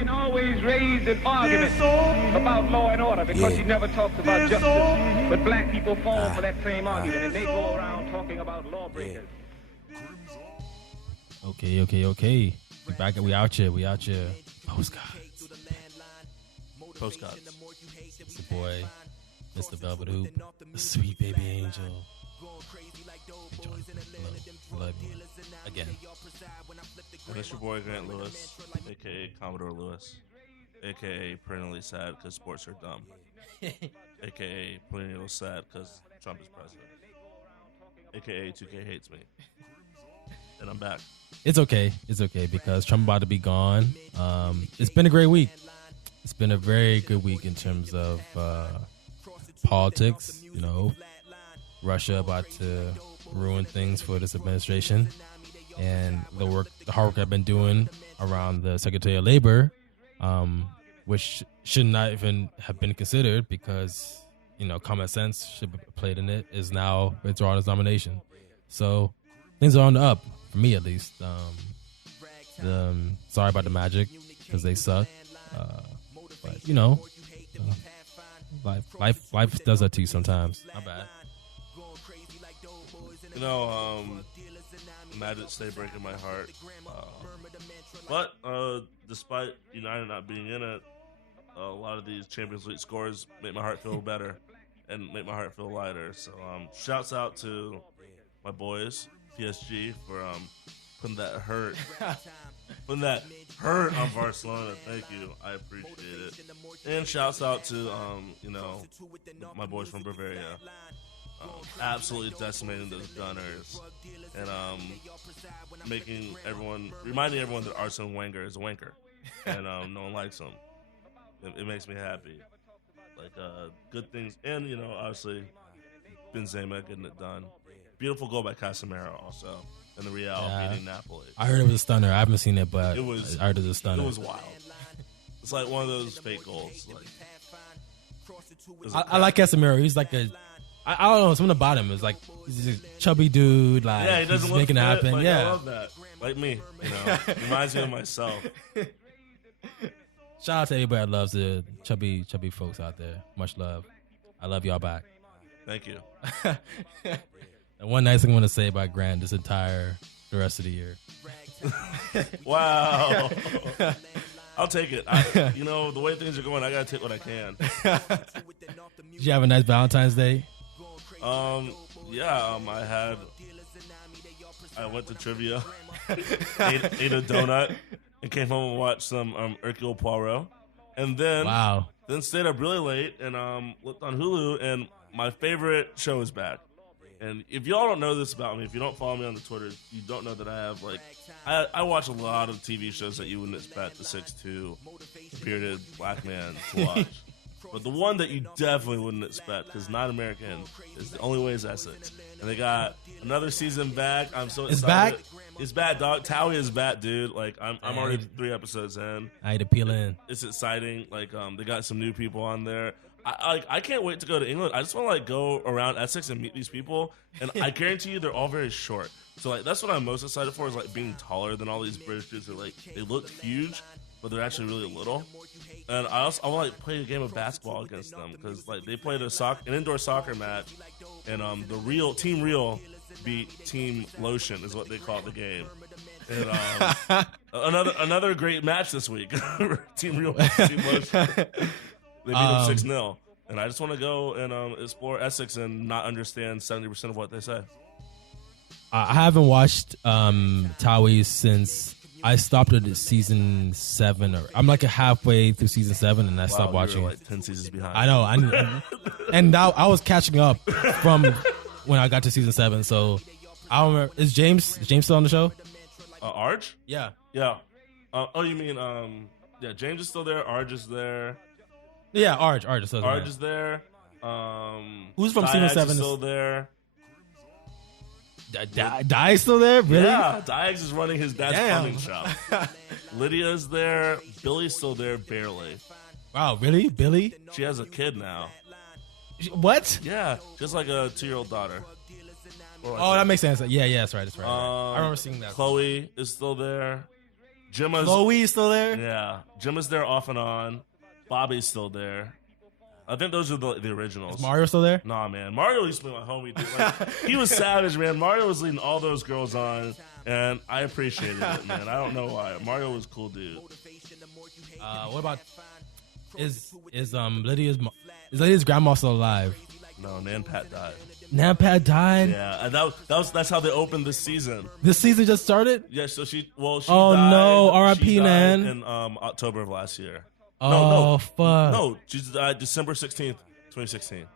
can always raise an argument about law and order because he never talks about justice. But black people fall for that same argument, and they go around talking about lawbreakers. Okay. We back. We out here. Postcards. It's the boy, Mr. Velvet Hoop, the sweet baby angel. Love you. Again. And it's your boy Grant Lewis, a.k.a. Commodore Lewis, a.k.a. perennially sad because sports are dumb, a.k.a. perennially sad because Trump is president, a.k.a. 2K hates me. And I'm back. It's okay because Trump about to be gone. It's been a great week. It's been a very good week in terms of politics. You know, Russia about to ruin things for this administration, and the hard work I've been doing around the Secretary of Labor, which should not even have been considered because, you know, common sense should be played in it, is now withdrawing his nomination. So things are on the up, for me at least. Sorry about the Magic because they suck. But, you know, life does that to you sometimes. Not bad. You know, Magic stay breaking my heart. But despite United not being in it, a lot of these Champions League scores make my heart feel better and make my heart feel lighter. So shouts out to my boys, PSG, for putting that hurt on Barcelona. Thank you. I appreciate it. And shouts out to, you know, my boys from Bavaria. Absolutely decimating those Gunners. And reminding everyone that Arsene Wenger is a wanker. And no one likes him. It makes me happy. Like, good things. And, you know, obviously, Benzema getting it done. Beautiful goal by Casemiro also. And the Real beating Napoli. I heard it was a stunner. I haven't seen it, but I heard it was a stunner. It was wild. It's like one of those fake goals. Like, I like Casemiro. He's like I don't know, something about him is like he's a chubby dude. Like, yeah, he doesn't he's look making it happen. Like, yeah, I love that. Like me, you know, reminds me of myself. Shout out to everybody that loves the chubby folks out there. Much love. I love y'all back. Thank you. And one nice thing I want to say about Grant the rest of the year. Wow. I'll take it. You know, the way things are going, I gotta take what I can. Did you have a nice Valentine's Day? Yeah, I went to trivia, ate a donut, and came home and watched some Hercule Poirot, and then stayed up really late and looked on Hulu, and my favorite show is back. And if y'all don't know this about me, if you don't follow me on the Twitter, you don't know that I have, like, I watch a lot of TV shows that you wouldn't expect a 6'2", bearded black man to watch. But the one that you definitely wouldn't expect, because not American, is The Only Way is Essex. And they got another season back. I'm so excited. It's back? It's back, dog. TOWIE is back, dude. Like, I'm already 3 episodes in. I had to peel in. It's exciting. Like, they got some new people on there. I can't wait to go to England. I just want to, like, go around Essex and meet these people. And I guarantee you they're all very short. So, like, that's what I'm most excited for, is, like, being taller than all these British dudes who, like, they look huge, but they're actually really little. And I want to, like, play a game of basketball against them, because, like, they played an indoor soccer match, and Team Real beat Team Lotion is what they call the game. And another great match this week. Team Real beat Team Lotion. They beat them 6-0. And I just want to go and explore Essex and not understand 70% of what they say. I haven't watched TOWIE since I stopped at season 7. I'm like halfway through season 7, and I stopped watching. You're like 10 seasons behind. I know. And now I was catching up from when I got to season 7. So I don't remember. Is James still on the show? Arj? Yeah. Yeah. You mean yeah? James is still there. Arj is there. Yeah, Arj is still there. Arj is there. Who's from Diaz season 7? Is still there. Diaz still there? Really? Yeah, Diaz is running his dad's plumbing shop. Lydia's there. Billy's still there, barely. Wow, really? Billy? She has a kid now. What? Yeah, just like a 2-year-old daughter. That makes sense. Yeah, that's right. I remember seeing that. Chloe is still there. Gemma's Chloe's still there. Yeah, Gemma's there off and on. Bobby's still there. I think those are the originals. Is Mario still there? Nah, man. Mario used to be my homie. Dude. Like, he was savage, man. Mario was leading all those girls on, and I appreciated it, man. I don't know why. Mario was a cool dude. What about Lydia's grandma still alive? No, Nan Pat died. Nan Pat died. Yeah, and that's how they opened this season. This season just started. Yeah, so she Oh died, no, R.I.P. she died Nan. in October of last year. Oh fuck. No, she died December 16th, 2016.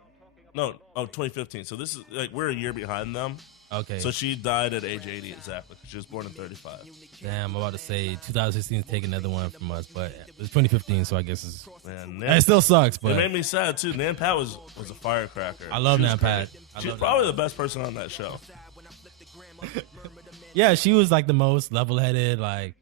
No, 2015. So this is like we're a year behind them. Okay. So she died at age 80 exactly. She was born in 35. Damn, I'm about to say 2016 is taking another one from us, but it's 2015, so I guess it's. Man, It still sucks, but it made me sad too. Nan Pat was a firecracker. I love She was Nan Pat. great. She was probably the best person on that show. Yeah, she was like the most level-headed, like.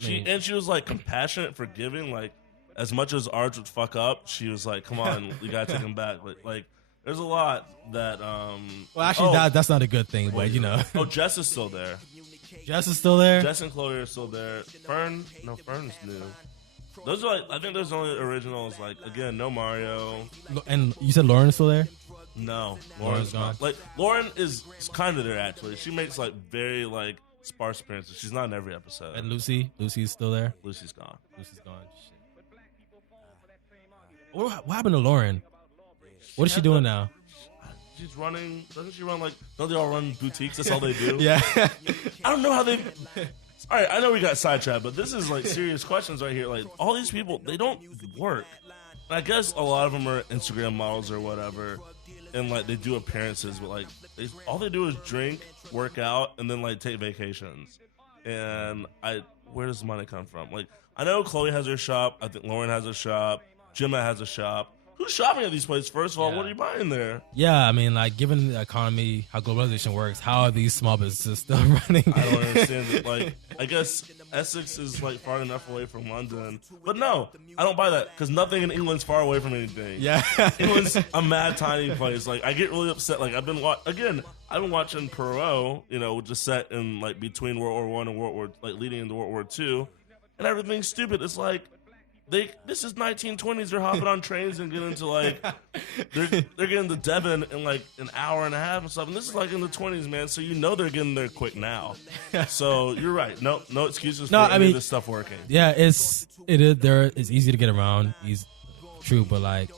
She was like compassionate, forgiving. Like as much as Arj would fuck up, she was like, "Come on, we gotta take him back." Like there's a lot that. Well, actually, that's not a good thing, but you know. Oh, Jess is still there. Jess is still there. Jess and Chloe are still there. Fern's new. Those are I think those are only originals. Like again, no Mario. And you said Lauren's still there. No, Lauren's gone. Like Lauren is kind of there actually. She makes like very like sparse appearances. She's not in every episode. And Lucy's still there. Lucy's gone. Lucy's gone. Shit. What happened to Lauren? What is she doing now? She's running. Doesn't she run don't they all run boutiques? That's all they do. Yeah. I don't know how they. All right, I know we got sidetracked, but this is like serious questions right here. Like all these people, they don't work. And I guess a lot of them are Instagram models or whatever, and like they do appearances, but like all they do is drink, work out, and then like take vacations. And where does the money come from? Like I know Chloe has her shop. I think Lauren has a shop. Gemma has a shop. Who's shopping at these places? First of all, what are you buying there? Yeah, I mean, like, given the economy, how globalization works, how are these small businesses still running? I don't understand it. Like, I guess Essex is like far enough away from London, but no, I don't buy that because nothing in England's far away from anything. Yeah, England's a mad tiny place. Like, I get really upset. Like, I've been watching Perot, which is set in like between World War One and leading into World War II, and everything's stupid. It's like. This is 1920s. They're hopping on trains and getting to like they're getting to Devon in like an hour and a half and stuff. And this is like in the 20s, man. So they're getting there quick now. So you're right. No excuses for any of this stuff working. Yeah, it is there. It's easy to get around. True, but like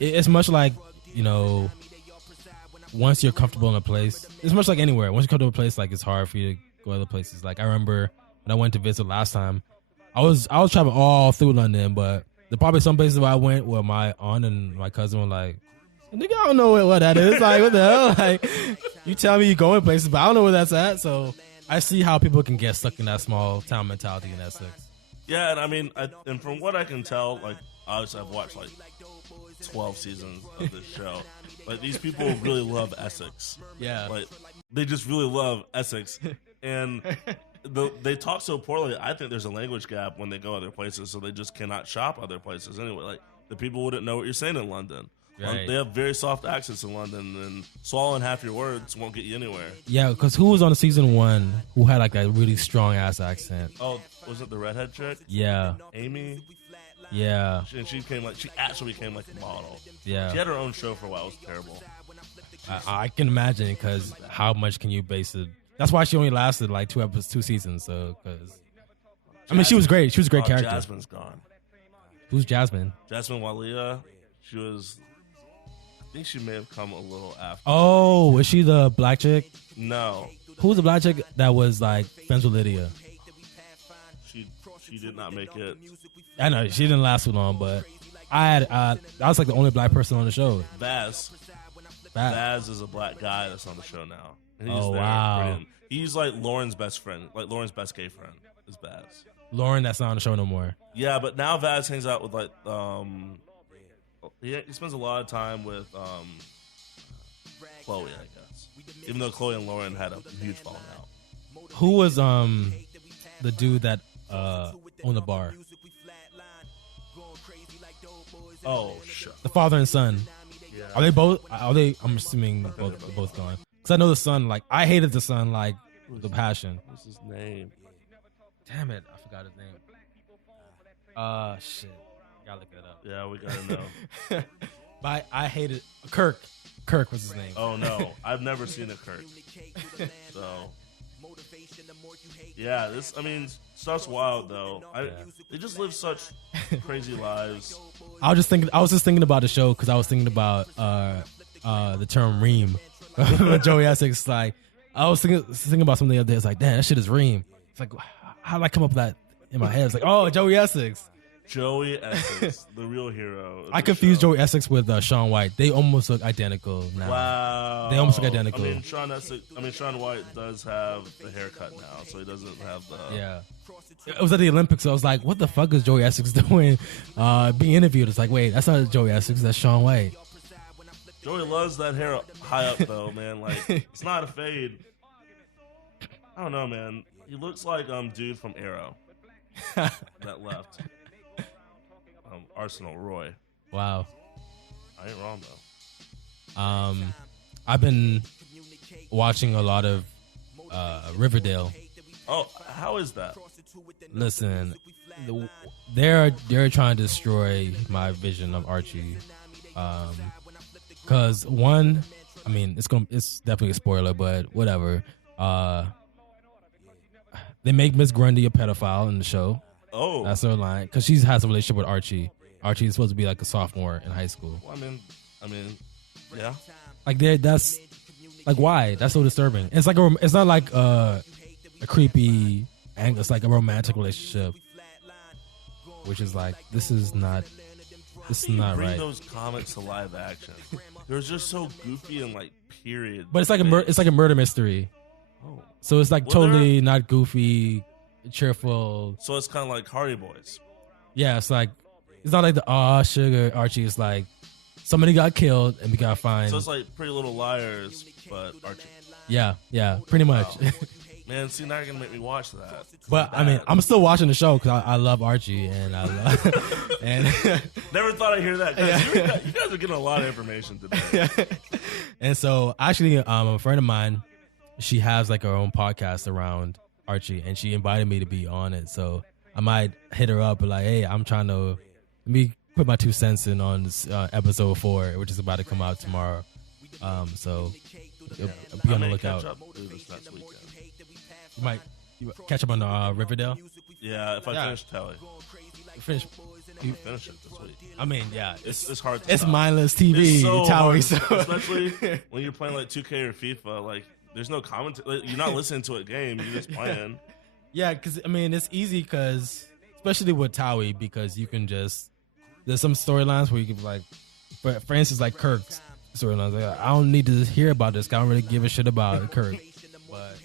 it's much like once you're comfortable in a place, it's much like anywhere. Once you come to a place, like it's hard for you to go other places. Like I remember when I went to visit last time. I was traveling all through London, but there probably some places where I went where my aunt and my cousin were like, "Nigga, I don't know what that is. Like, what the hell? Like, you tell me you going places, but I don't know where that's at." So I see how people can get stuck in that small town mentality in Essex. Yeah, and I mean, and from what I can tell, like obviously I've watched like 12 seasons of this show. Like these people really love Essex. Yeah, like they just really love Essex, and. They talk so poorly. I think there's a language gap when they go other places, so they just cannot shop other places anyway. Like the people wouldn't know what you're saying in London. Right. They have very soft accents in London, and swallowing half your words won't get you anywhere. Yeah, because who was on season 1 who had like that really strong ass accent? Oh, was it the redhead chick? Yeah, Amy. Yeah, and she actually became like a model. Yeah, she had her own show for a while. It was terrible. I can imagine because how much can you base it? That's why she only lasted like 2 seasons. So, she was great. She was a great character. Jasmine's gone. Who's Jasmine? Jasmine Walia. She was. I think she may have come a little after. Oh, was she the black chick? No. Who was the black chick that was like friends with Lydia? She did not make it. I know she didn't last too long, but I was like the only black person on the show. Baz is a black guy that's on the show now. And he's wow. He's like Lauren's best friend, like Lauren's best gay friend is Baz. Lauren, that's not on the show no more. Yeah, but now Vaz hangs out with like he spends a lot of time with Chloe, I guess. Even though Chloe and Lauren had a huge falling out. Who was the dude that owned the bar? Oh shit. The father and son. Yeah. Are they both? I'm assuming they're both gone. Because I know the son. Like I hated the son like the passion. What's his name? Damn it, I forgot his name. Shit. Gotta look that up. Yeah, we gotta know. But I hated Kirk. Kirk was his name. Oh no, I've never seen a Kirk. So yeah, stuff's wild though. They just live such crazy lives. I was just thinking about the show because I was thinking about the term ream. Joey Essex, like I was thinking about something the other day. It's like, damn, that shit is ream. It's like, how did I come up with that in my head? It's like, oh, Joey Essex. Joey Essex, the real hero. I confused Joey Essex with Shaun White. They almost look identical now. Wow. They almost look identical. Shaun White does have the haircut now, so he doesn't have the... Yeah. It was at the Olympics, so I was like, what the fuck is Joey Essex doing being interviewed? It's like, wait, that's not Joey Essex, that's Shaun White. Joey loves that hair high up, though, man. Like, it's not a fade. I don't know, man. He looks like dude from Arrow that left. Arsenal Roy. Wow. I ain't wrong though. I've been watching a lot of Riverdale. Oh, how is that? Listen, they're trying to destroy my vision of Archie. Cause one, I mean, it's definitely a spoiler, but whatever. They make Miss Grundy a pedophile in the show. Oh, that's her line because she has a relationship with Archie. Archie is supposed to be like a sophomore in high school. Well, I mean, yeah. Like that's like why? That's so disturbing. It's like it's not like a creepy angle. It's like a romantic relationship, which is like this is not right. Bring those comics to live action. They're just so goofy and like period. But it's like a murder mystery. Oh, so it's like totally not goofy. Cheerful. So it's kind of like Hardy Boys. Yeah, it's like it's not like the sugar Archie. It's like somebody got killed and we gotta find. So it's like Pretty Little Liars, but Archie. Yeah, pretty much. Wow. Man, see, now you're gonna make me watch that. But I mean, I'm still watching the show because I love Archie and I love. And never thought I'd hear that. You guys are getting a lot of information today. And so actually, a friend of mine, she has like her own podcast around Archie, and she invited me to be on it, so I might hit her up and like, hey, I'm trying to let me put my 2 cents in on this, episode 4, which is about to come out tomorrow. So be on the lookout. You might catch up on Riverdale. Yeah, if I finish TOWIE. Finish it this week. I mean, yeah, it's hard. It's mindless TV, it's so TOWIE, so. Especially when you're playing like 2K or FIFA, like. There's no commentary. Like, you're not listening to a game. You're just playing. Yeah, because, I mean, it's easy because, especially with TOWIE, because you can just, there's some storylines where you can, like, for instance, like Kirk's storylines. Like, I don't need to hear about this. I don't really give a shit about Kirk. But,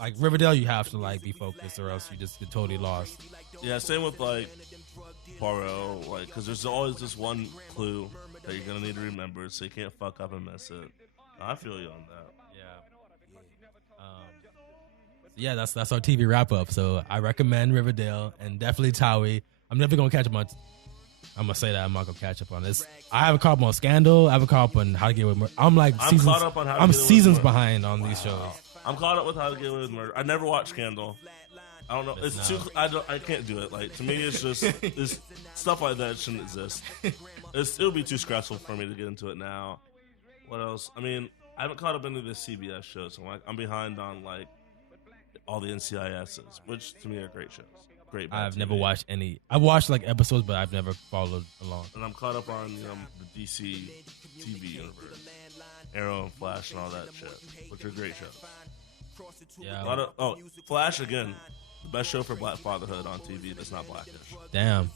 like, Riverdale, you have to, like, be focused or else you just get totally lost. Yeah, same with, like, Poirot. Like, because there's always this one clue that you're going to need to remember so you can't fuck up and miss it. I feel you on that. Yeah. That's our TV wrap up. So I recommend Riverdale and definitely TOWIE. I'm never gonna catch up on. I'm gonna say that I'm not gonna catch up on this. I haven't caught up on Scandal. I haven't caught up on How to Get Away with Murder. I'm caught up on How to I'm Get Away seasons with Murder. behind on these shows. I'm caught up with How to Get Away with Murder. I never watched Scandal. I don't know. It's too. I can't do it. Like to me, it's just this stuff like that shouldn't exist. It'll be too stressful for me to get into it now. What else? I mean. I haven't caught up into the CBS shows, so I'm behind on like all the NCISs, which to me are great shows. Great. I've never watched any. I've watched like episodes, but I've never followed along. And I'm caught up on the DC TV universe, Arrow and Flash and all that shit, which are great shows. Yeah. Flash again, the best show for Black fatherhood on TV. That's not Blackish. Damn.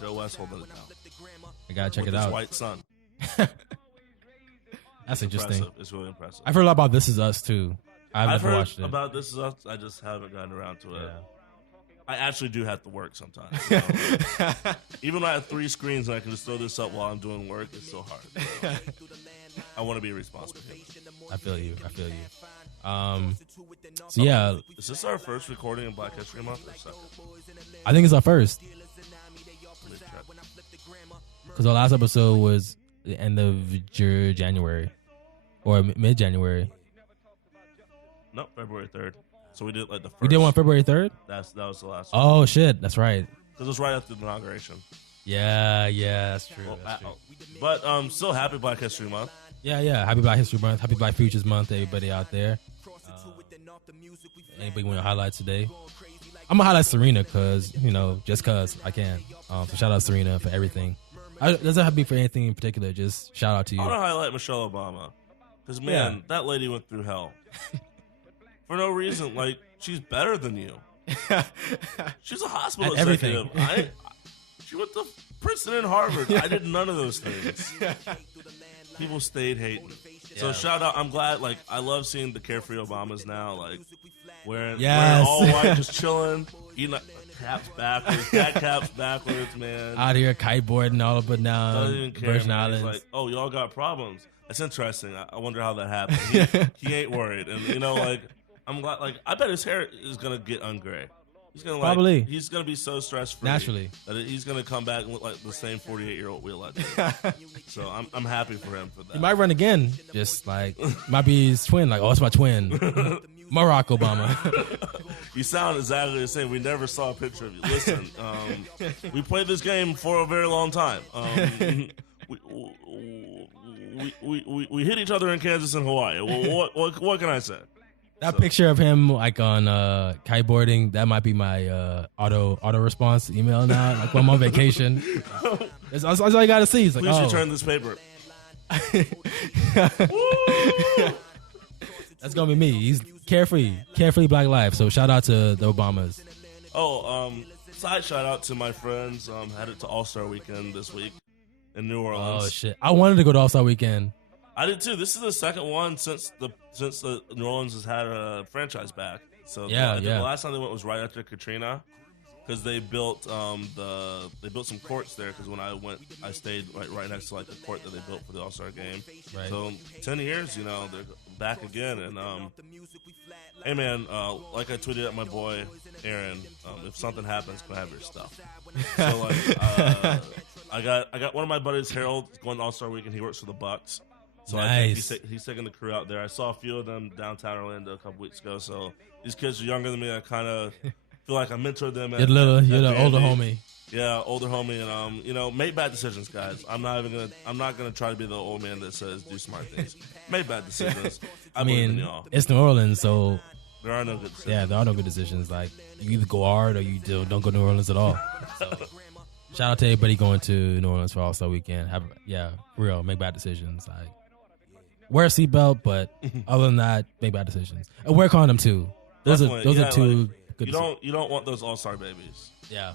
Joe West holding it down. I gotta check With it his out. white son. That's interesting. It's really impressive. I've heard a lot about This Is Us too. I've never watched it. About This Is Us. I just haven't gotten around to it. Yeah. I actually do have to work sometimes. Even though I have 3 screens and I can just throw this up while I'm doing work, it's so hard. I want to be a responsible kid. I feel you. So yeah. Is this our first recording in Black History Month or second? I think it's our first. Let me check. Because our last episode was the end of January or mid-January. Nope, February 3rd. So we did like the first. We did one February 3rd? That was the last one. Oh, shit. That's right. Because it was right after the inauguration. Yeah, that's true. Well, That's true. But still happy Black History Month. Yeah. Happy Black History Month. Happy Black Futures Month, everybody out there. Anybody want to highlight today? I'm going to highlight Serena because, just because I can. So shout out Serena for everything. It doesn't have to be for anything in particular. Just shout out to you. I want to highlight Michelle Obama. Because, man, that lady went through hell. For no reason. Like, she's better than you. She's a hospital At executive. She went to Princeton and Harvard. I did none of those things. People stayed hating. So shout out. I'm glad. Like, I love seeing the carefree Obamas now. Like, wearing all white, just chilling, eating caps backwards, cat caps backwards, man. Out here kiteboarding all up and down Virgin Islands. Like, oh, y'all got problems. That's interesting. I wonder how that happened. He ain't worried, and I'm glad. Like, I bet his hair is gonna get ungray. He's gonna probably. He's gonna be so stress free naturally that he's gonna come back and look like the same 48-year-old we elected. So I'm happy for him for that. He might run again. Just like might be his twin. Like, oh, it's my twin, Barack Obama. You sound exactly the same. We never saw a picture of you. Listen, we played this game for a very long time. We hit each other in Kansas and Hawaii. What can I say? That picture of him like on kiteboarding, that might be my auto response email now. Like when I'm on vacation, that's all you gotta see. It's like, please return this paper. That's gonna be me. He's carefree Black life. So shout out to the Obamas. Side shout out to my friends. Headed to All-Star Weekend this week in New Orleans. Oh shit! I wanted to go to All-Star Weekend. I did too. This is the second one since the New Orleans has had a franchise back. So the last time they went was right after Katrina, because they built some courts there. Because when I went, I stayed right next to like the court that they built for the All-Star game. Right. So 10 years, they're back again. And hey man, like I tweeted at my boy Aaron, if something happens, can I have your stuff? So like, I got one of my buddies, Harold, going to All-Star Weekend. He works for the Bucks. So nice. I think he's taking the crew out there. I saw a few of them downtown Orlando a couple weeks ago. So these kids are younger than me. I kind of feel like I mentored them. You're the older homie. Yeah, older homie, and make bad decisions, guys. I'm not gonna try to be the old man that says do smart things. Make bad decisions. I believe in y'all. It's New Orleans, so there are no good decisions. Yeah, there are no good decisions. Like, you either go hard or you don't go to New Orleans at all. So, shout out to everybody going to New Orleans for All-Star Weekend. For real, make bad decisions. Like, wear a seatbelt, but other than that, make bad decisions. And wear a condom too. Those are two good decisions. You don't want those all-star babies. Yeah,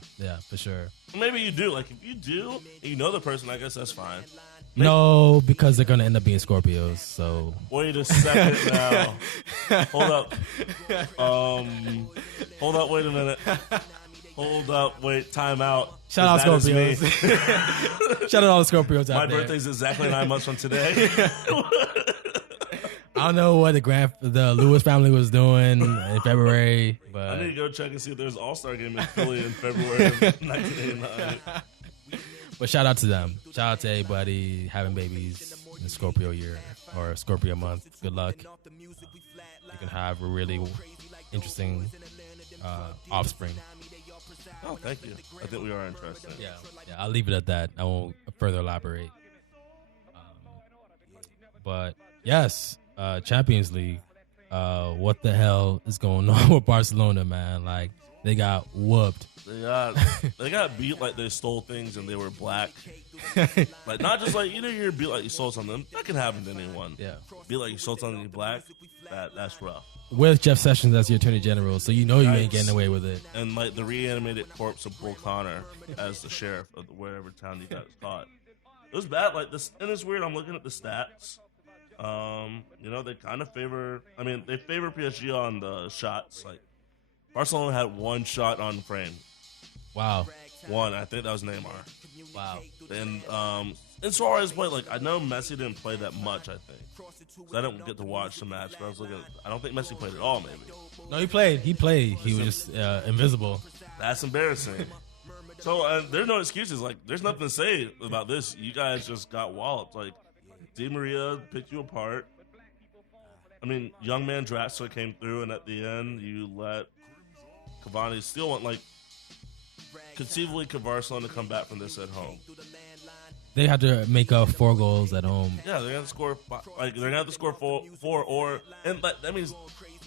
for sure. Maybe you do. Like, if you do, and you know the person, I guess that's fine. No, because they're going to end up being Scorpios, so... Wait a second now. Hold up. Hold up, wait a minute. Hold up, wait, time out. Shout out Scorpios. Shout out all the Scorpios out My there. birthday's exactly 9 months from today. I don't know what the Lewis family was doing in February, but... I need to go check and see if there's an All-Star game in Philly in February of 1989. But shout out to them. Shout out to everybody having babies in the Scorpio year or Scorpio month. Good luck. You can have a really interesting offspring. Oh, thank you. I think we are interested. Yeah, I'll leave it at that. I won't further elaborate. But yes, Champions League. What the hell is going on with Barcelona, man? Like, they got whooped. They got beat like they stole things and they were black. Like, not just like, you're beat like you stole something. That can happen to anyone. Yeah. Beat like you stole something and you're black. That's rough. With Jeff Sessions as your Attorney General, so you ain't getting away with it. And like the reanimated corpse of Bull Connor as the sheriff of wherever town he got caught. It was bad. Like this, and it's weird. I'm looking at the stats. They kind of favor. I mean, they favor PSG on the shots. Like, Barcelona had one shot on frame. Wow. One. I think that was Neymar. Wow. And Suarez played. Like, I know Messi didn't play that much. I think. So I didn't get to watch the match, but I was looking. I don't think Messi played at all. Maybe. No, he played. He was just invisible. That's embarrassing. So there's no excuses. Like, there's nothing to say about this. You guys just got walloped. Like, Di Maria picked you apart. I mean, young man Draxler came through, and at the end, you let Cavani still want, like, conceivably could Barcelona come back from this at home. They had to make up 4 goals at home. Yeah, they're gonna score. Like they're gonna have to score four, and that means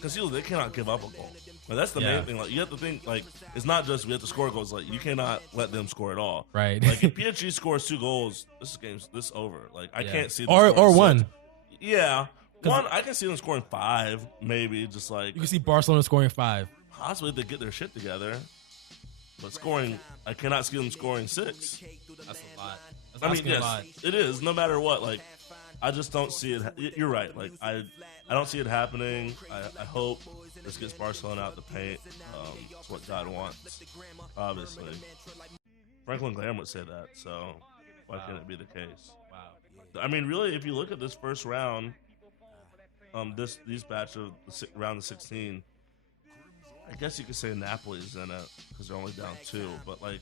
conceivably they cannot give up a goal. But that's the main thing. Like you have to think, like it's not just we have to score goals. Like you cannot let them score at all. Right. Like if PSG scores 2 goals, this over. Like I can't see them or scoring 1. 6. Yeah, 1. I can see them scoring 5, maybe. Just like You can see Barcelona scoring 5. possibly if they get their shit together. But scoring, I cannot see them scoring 6. That's a lot. I mean, yes, it is. No matter what, like, I just don't see it. You're right. Like, I don't see it happening. I hope this gets Barcelona out the paint. It's what God wants, obviously. Franklin Graham would say that, so why can't it be the case? Wow. I mean, really, if you look at this first round, these batch of round of 16, I guess you could say Napoli's in it because they're only down 2. But like,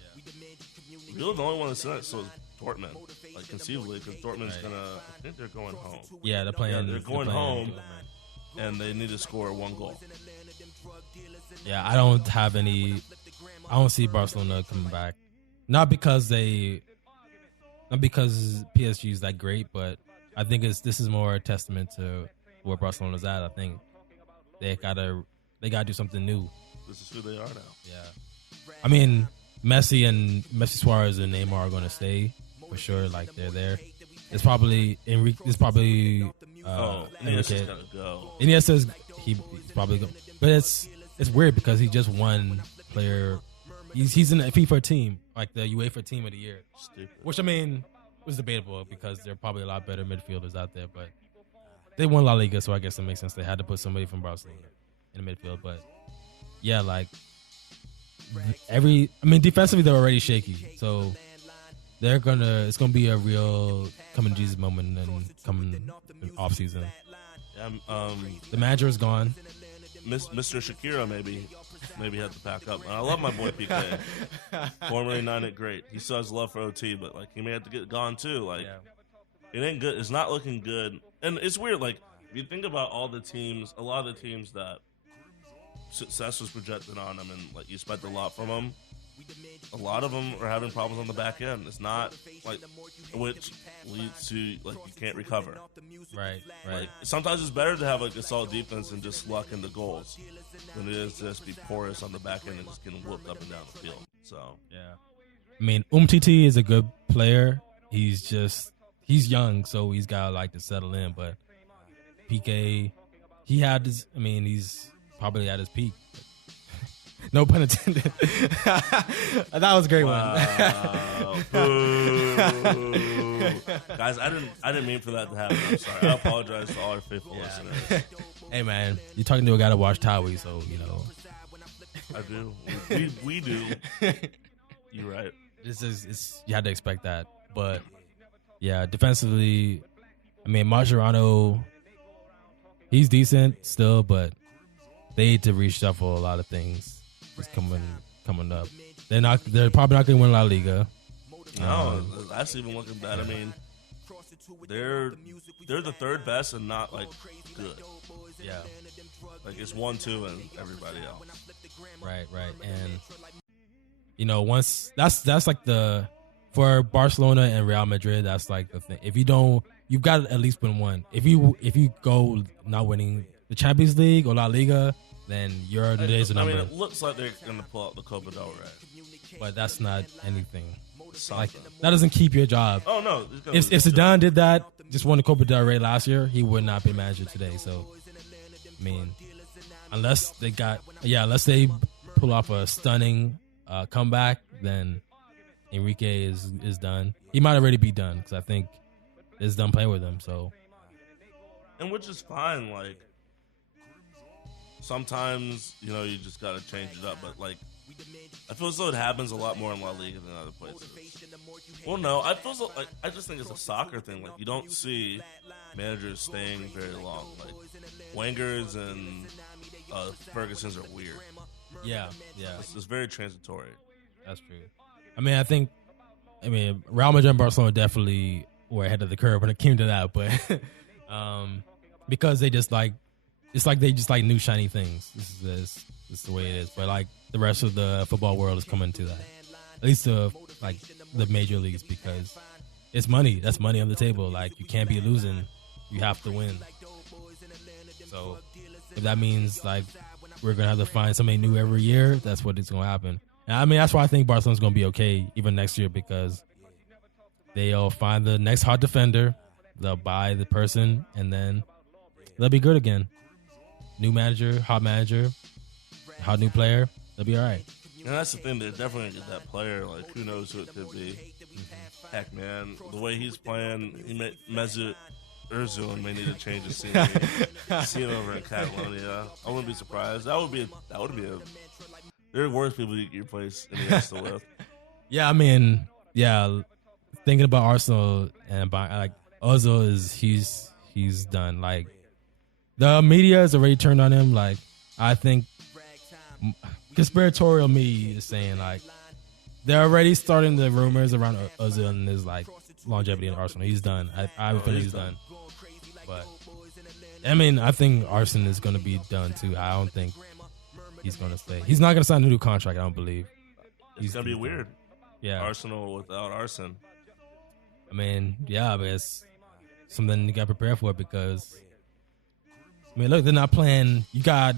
really, the only one that's in it so is Dortmund. Like conceivably, because Dortmund's gonna. I think they're going home. Yeah, they're playing. Yeah, they're going home, and they need to score 1 goal. Yeah, I don't have any. I don't see Barcelona coming back. Not because PSG is that great, but I think this is more a testament to where Barcelona's at. I think they gotta do something new. This is who they are now. Yeah, I mean Messi, Suarez, and Neymar are going to stay for sure. Like they're there. It's probably Enrique. It's probably Iniesta's gotta go. Iniesta's he's probably go. But it's weird because he just won player. He's in the FIFA team, like the UEFA team of the year. Stupid. Which I mean was debatable because there are probably a lot better midfielders out there, but they won La Liga, so I guess it makes sense. They had to put somebody from Barcelona in the midfield, but yeah, like defensively they're already shaky, so it's gonna be a real coming Jesus moment and coming off season. Yeah, the manager is gone. Mr. Shakira maybe had to pack up. And I love my boy PK, formerly 9 Great. He still has love for OT, but like he may have to get gone too. Like it ain't good. It's not looking good, and it's weird. Like if you think about a lot of the teams that success was projected on them, and like you expect a lot from them. A lot of them are having problems on the back end. It's not like, which leads to like you can't recover. Right. Like, sometimes it's better to have like a solid defense and just luck in the goals than it is to just be porous on the back end and just getting whooped up and down the field. So yeah, I mean Umtiti is a good player. He's young, so he's got like to settle in. But PK, he's probably at his peak. No pun intended. That was a great one. Guys, I didn't mean for that to happen. I'm sorry. I apologize to all our faithful listeners. Hey man, you're talking to a guy that watched TOWIE, so you know. I do. We do. You're right. You had to expect that. But yeah, defensively, I mean Mascherano, he's decent still, but they need to reshuffle a lot of things. It's coming up. They're probably not going to win La Liga. No, that's even looking bad. I mean, they're the 3rd best and not like good. Yeah, like it's 1-2 and everybody else. Right, and you know once that's like for Barcelona and Real Madrid. That's like the thing. If you don't, you've got to at least win one. If you go not winning the Champions League or La Liga, then your days are numbered. I mean, it looks like they're going to pull out the Copa del Rey. But that's not anything. Something. Like that doesn't keep your job. Oh, no. If Zidane did that, just won the Copa del Rey last year, he would not be manager today. So, I mean, unless they pull off a stunning comeback, then Enrique is done. He might already be done because I think it's done playing with him. So, and which is fine. Like, sometimes, you know, you just got to change it up. But, like, I feel as though it happens a lot more in La Liga than other places. Well, no, I feel as though, like, I just think it's a soccer thing. Like, you don't see managers staying very long. Like, Wenger's and Ferguson's are weird. Yeah. It's very transitory. That's true. I mean, Real Madrid and Barcelona definitely were ahead of the curve when it came to that. But because they just, like, it's like they just like new shiny things. This is the way it is. But like the rest of the football world is coming to that. At least like the major leagues, because it's money. That's money on the table. Like you can't be losing. You have to win. So if that means like we're gonna have to find somebody new every year, that's what is gonna happen. And I mean that's why I think Barcelona's gonna be okay even next year, because they'll find the next hot defender, they'll buy the person, and then they'll be good again. New manager, hot new player, they'll be all right. And that's the thing, they're definitely gonna get that player. Like, who knows who it could be? Heck, man, the way he's playing, Mesut Ozil may need to change his scenery. See him over in Catalonia. I wouldn't be surprised. That would be a. There are worse people you can replace in the rest of the world. Yeah, I mean, yeah. Thinking about Arsenal and like Ozil he's done. Like the media has already turned on him. Like I think conspiratorial me is saying like they're already starting the rumors around Ozil and his like longevity in Arsenal. He's done. I think he's done. But I mean, I think Arsene is going to be done too. I don't think he's going to stay. He's not going to sign a new contract. I don't believe. It's going to be weird. Yeah, Arsenal without Arsene. I mean, yeah, but it's something you got to prepare for, because I mean, look, they're not playing. You got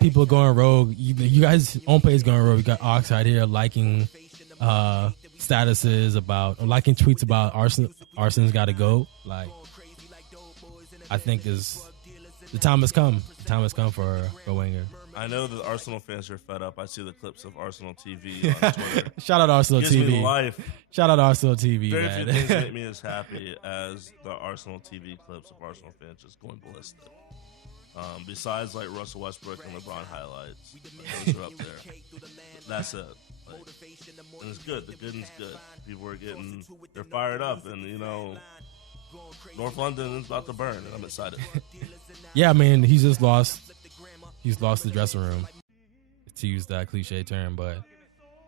people going rogue. You guys' own page going rogue. You got Oxide here liking statuses about, or liking tweets about Arsene's got to go. Like, I think the time has come. The time has come for Wenger. I know that Arsenal fans are fed up. I see the clips of Arsenal TV on Twitter. Shout out Arsenal Gives TV. Me life. Shout out Arsenal TV. Very man. few things make me as happy as the Arsenal TV clips of Arsenal fans just going ballistic. Besides like Russell Westbrook and LeBron highlights, those are up there. That's it. Like, and it's good. The good and it's good. People are they're fired up, and you know, North London is about to burn, and I'm excited. Yeah, I mean, he's lost the dressing room, to use that cliche term, but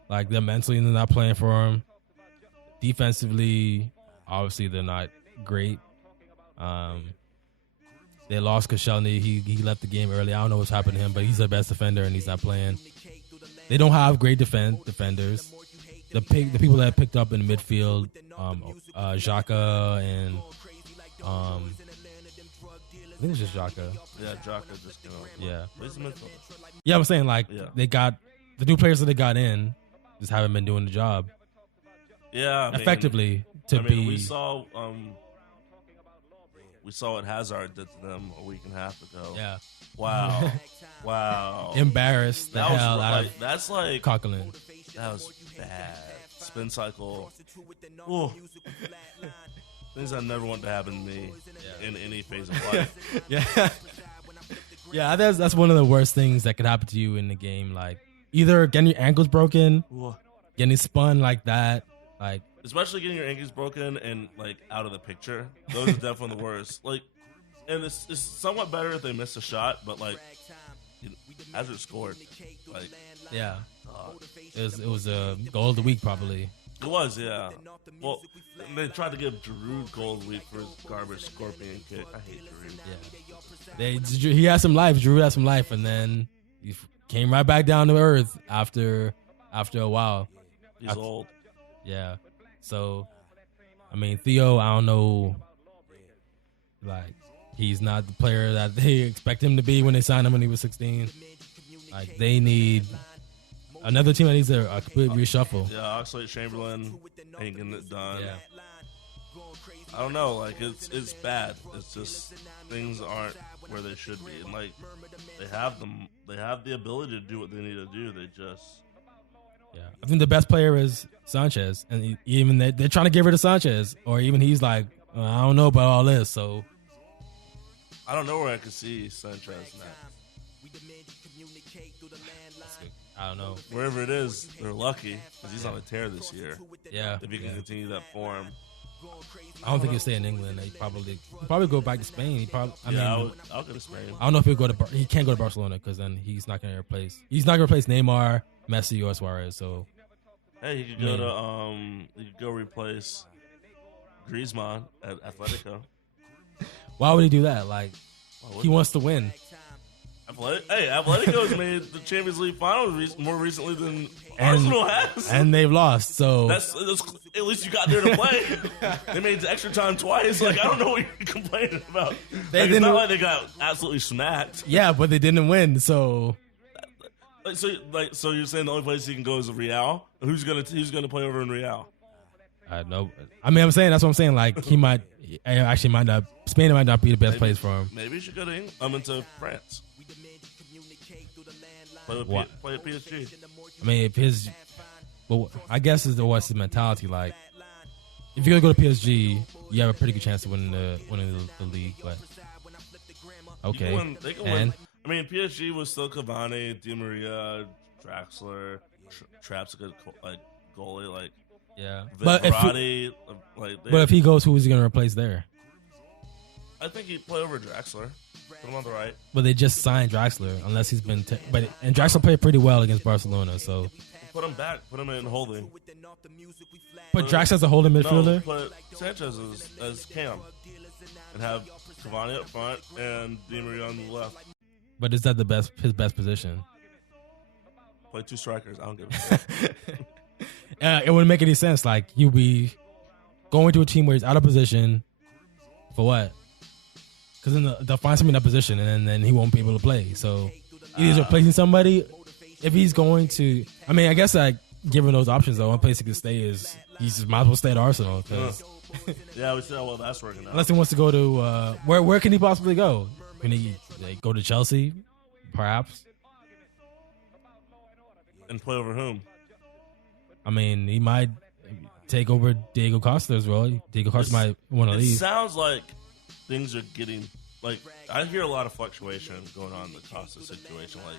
like they're mentally they're not playing for him. Defensively, obviously they're not great. They lost Koscielny. He left the game early. I don't know what's happened to him, but he's their best defender and he's not playing. They don't have great defenders. The people that picked up in the midfield, Xhaka and I think it was just Xhaka. Yeah, Xhaka just came out. Yeah. He's a midfielder. Yeah, I'm saying like they got the new players that they got in just haven't been doing the job. Yeah, effectively we saw what Hazard did to them a week and a half ago. Yeah. Wow. Embarrassed the hell out of that's like Coquelin. That was bad. Spin cycle. Ooh. Things I never want to happen to me in any phase of life. Yeah, that's one of the worst things that could happen to you in the game. Like either getting your ankles broken, getting spun like that, like especially getting your ankles broken and like out of the picture. Those are definitely the worst. Like, and it's somewhat better if they miss a shot, but like, Hazard scored. Like, yeah, it was a goal of the week probably. It was, yeah. Well, they tried to give Giroud goal of the week for his garbage scorpion kick. I hate Giroud. Yeah, he had some life. Giroud had some life, and then he came right back down to earth after a while. He's old. Yeah. So, I mean, Theo, I don't know. Like, he's not the player that they expect him to be when they signed him when he was 16. Like, they need another team that needs a complete reshuffle. Yeah, Oxlade-Chamberlain ain't getting it done. Yeah. I don't know. Like, it's bad. It's just things aren't where they should be. And, like, they have the ability to do what they need to do. They just... Yeah, I think the best player is Sanchez, and even they're trying to get rid of Sanchez, or even he's like, I don't know about all this. So I don't know where I could see Sanchez now. I don't know. Wherever it is, they're lucky because he's on a tear this year. Yeah, if he can continue that form. I don't think he'll stay in England. He'll probably go back to Spain. I'll go to Spain. I don't know if he can't go to Barcelona because then he's not going to replace Neymar, Messi, or Suarez. So hey, he could go replace Griezmann at Atletico. Why would he do that? Like, He wants to win. Atletico's made the Champions League final more recently than Arsenal has. And they've lost, so... That's at least you got there to play. They made the extra time twice. Like, I don't know what you're complaining about. It's not like they got absolutely smacked. Yeah, but they didn't win, so... So you're saying the only place he can go is Real? Who's gonna play over in Real? I know. I mean, that's what I'm saying. Like, Spain might not be the best place for him. Maybe he should go to England. To France. Play at PSG. I mean, I guess what's his mentality like? If you're gonna go to PSG, you have a pretty good chance of winning the league. But okay, they can win. I mean, PSG was still Cavani, Di Maria, Draxler, Trapp's a good goalie. Like, yeah, but if he goes, who is he gonna replace there? I think he'd play over Draxler. Put him on the right. But they just signed Draxler, unless he's been. And Draxler played pretty well against Barcelona, so. Put him back. Put him in holding. Put Draxler as a holding midfielder. No, put Sanchez as Cam, and have Cavani up front and Di Maria on the left. But is that his best position? Play two strikers. I don't give a shit. It wouldn't make any sense. Like, you'd be going to a team where he's out of position for what? Because then they'll find somebody in that position, and then he won't be able to play. So he's replacing somebody. If he's going to, I mean, I guess given those options, though, one place he can stay is he just might as well stay at Arsenal. Yeah, we see how well that's working out. Unless he wants to go to where can he possibly go? Can he go to Chelsea, perhaps? And play over whom? I mean, he might take over Diego Costa as well. Diego Costa might want to leave. It sounds like things are getting, like, I hear a lot of fluctuation going on in the Costa situation. Like,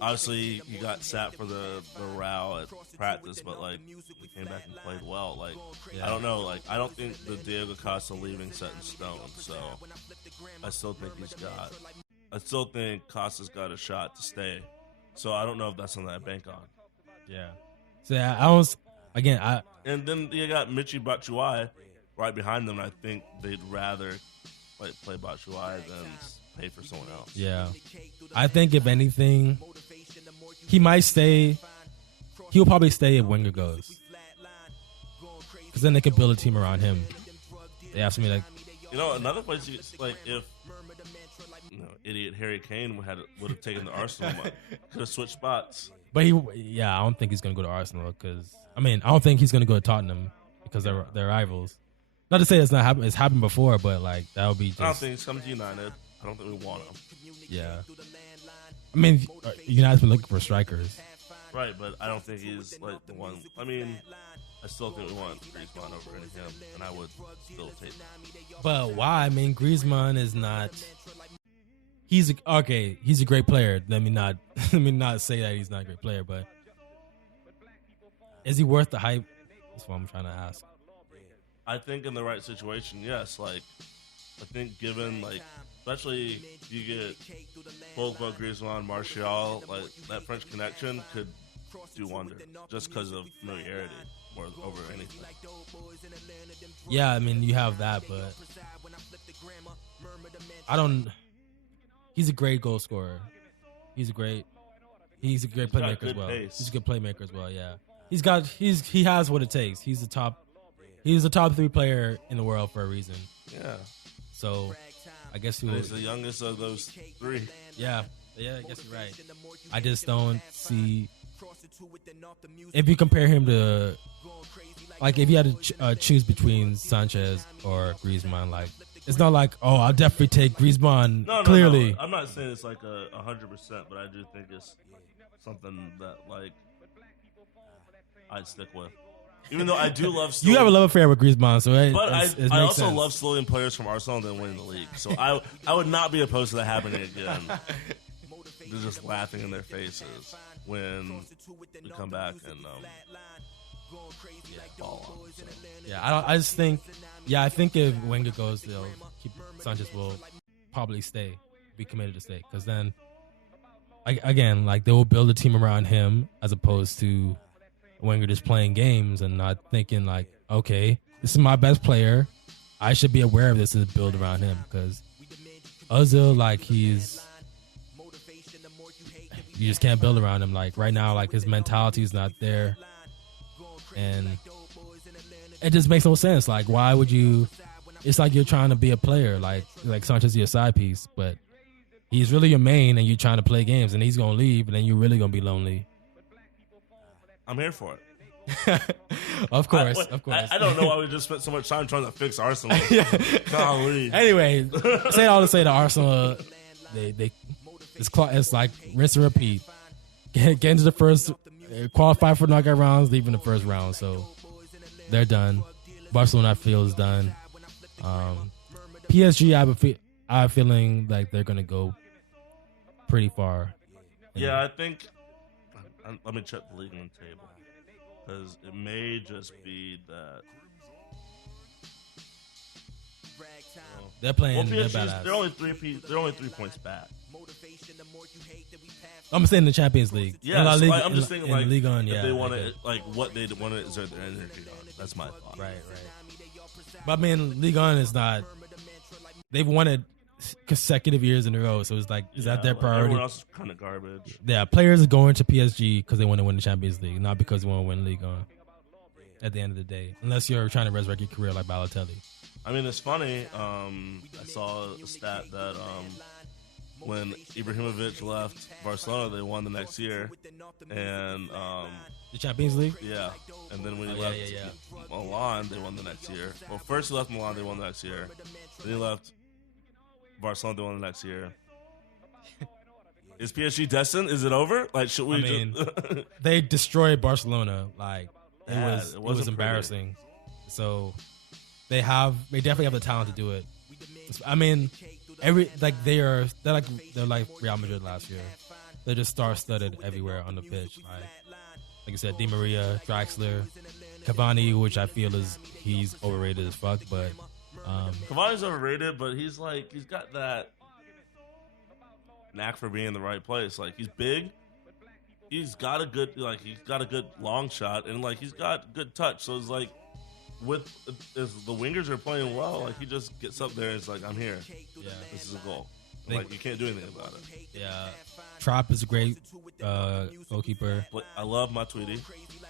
obviously, you got sat for the row at practice, but, like, he came back and played well. Like, yeah. I don't know. Like, I don't think the Diego Costa leaving set in stone. So, I still think Costa's got a shot to stay. So, I don't know if that's something I bank on. Yeah. So, yeah, and then you got Michy Batshuayi right behind them. And I think they'd rather play Batshuayi than pay for someone else. Yeah. I think if anything, he might stay. He'll probably stay if Wenger goes. Because then they could build a team around him. They asked me, like... another place, if idiot Harry Kane would have taken the Arsenal, could have switched spots. But I don't think he's going to go to Arsenal because, I don't think he's going to go to Tottenham because they're rivals. Not to say it's happened before, but like that would be just... I don't think he's coming to United. I don't think we want him. Yeah. I mean, United's been looking for strikers. Right, but I don't think he's like the one. I mean, I still think we want Griezmann over him, and I would still take him. But why? I mean, Griezmann is not... He's a great player. Let me not say that he's not a great player, but is he worth the hype? That's what I'm trying to ask. I think in the right situation, yes. Like, I think given, like, especially if you get Pogba, Griezmann, Martial, like, that French connection could do wonders just because of familiarity more over anything. Yeah, I mean, you have that, but he's a great goal scorer. He's a great playmaker as well. Pace. He's a good playmaker as well, yeah. He has what it takes. He's a top 3 player in the world for a reason. Yeah. So I guess he's the youngest of those 3. Yeah, I guess you're right. I just don't see, if you compare him to, like, if you had to choose between Sanchez or Griezmann, like, it's not like, oh, I'll definitely take Griezmann. No, clearly. No. I'm not saying it's like 100%, but I do think it's something that, like, I'd stick with. Even though I do love you have a love affair with Griezmann, so but I also love stealing players from Arsenal and then winning the league. So I would not be opposed to that happening again. They're just laughing in their faces when we come back and ball on. So. Yeah, I just think, I think if Wenger goes, they'll keep Sanchez will probably be committed to stay, because then, again, like, they will build a team around him as opposed to Wenger just playing games and not thinking like, okay, this is my best player, I should be aware of this and build around him, because Ozil, like you just can't build around him. Like right now, like his mentality is not there, and it just makes no sense. Like why would you? It's like you're trying to be a player, like Sanchez, your side piece, but he's really your main, and you're trying to play games, and he's gonna leave, and then you're really gonna be lonely. I'm here for it. Of course. I don't know why we just spent so much time trying to fix Arsenal. Golly. Anyway, say all to say that Arsenal, it's like rinse and repeat. Get into the first, qualify for knockout rounds, leave in the first round. So they're done. Barcelona, I feel, is done. PSG, I have a feeling like they're gonna go pretty far. Yeah, I think. Let me check the league on the table. Because it may just be that they're playing. They're only 3 points back. I'm saying the Champions League. Yeah, I'm just thinking like Ligue 1, if they want to what they want to exert their energy on. That's my thought. Right. But I mean, Ligue 1 is not. They've won it consecutive years in a row, so it's like, is that their priority? Everyone else is kind of garbage. Yeah, players are going to PSG because they want to win the Champions League, not because they want to win Ligue 1. At the end of the day, unless you're trying to resurrect your career like Balotelli. I mean, it's funny. I saw a stat that when Ibrahimovic left Barcelona, they won the next year, and the Champions League. Yeah, and then when he left Milan, they won the next year. Well, first he left Milan, they won the next year. Then he left Barcelona, they won the next year. Is PSG destined? Is it over? Like, should we? They destroyed Barcelona. Like, it was embarrassing. So they definitely have the talent to do it. I mean, they're like Real Madrid last year. They're just star-studded everywhere on the pitch. Like I said, Di Maria, Draxler, Cavani, which I feel he's overrated as fuck, but. Cavani's overrated, but he's got that knack for being in the right place. Like, he's big, he's got a good long shot, and he's got good touch. So it's like, as the wingers are playing well, like he just gets up there and it's like, I'm here. Yeah, this is a goal. You can't do anything about it. Yeah, Trapp is a great goalkeeper. I love Matuidi.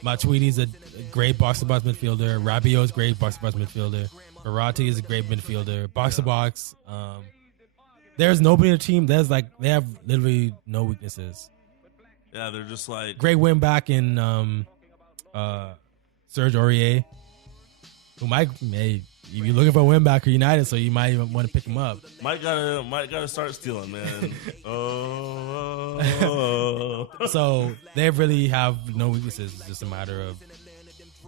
Matuidi's a great box-to-box midfielder. Rabiot's great box-to-box midfielder. Verratti is a great midfielder. Box-to-box. There's nobody in the team they have literally no weaknesses. Yeah, they're just like great win back in Serge Aurier, who might you're looking for a win back for United, so you might even want to pick him up. Might gotta start stealing, man. Oh. So they really have no weaknesses. It's just a matter of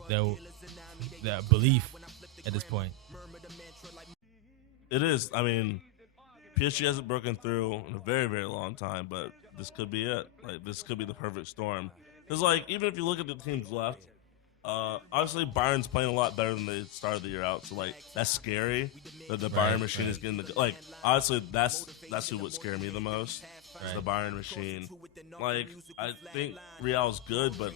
their belief at this point. It is. I mean, PSG hasn't broken through in a very, very long time, but this could be it. Like, this could be the perfect storm. Because, even if you look at the teams left, obviously Bayern's playing a lot better than they started the year out. So, that's scary that the Bayern machine is getting the... honestly, that's who would scare me the most. Is the Bayern machine. I think Real's good, but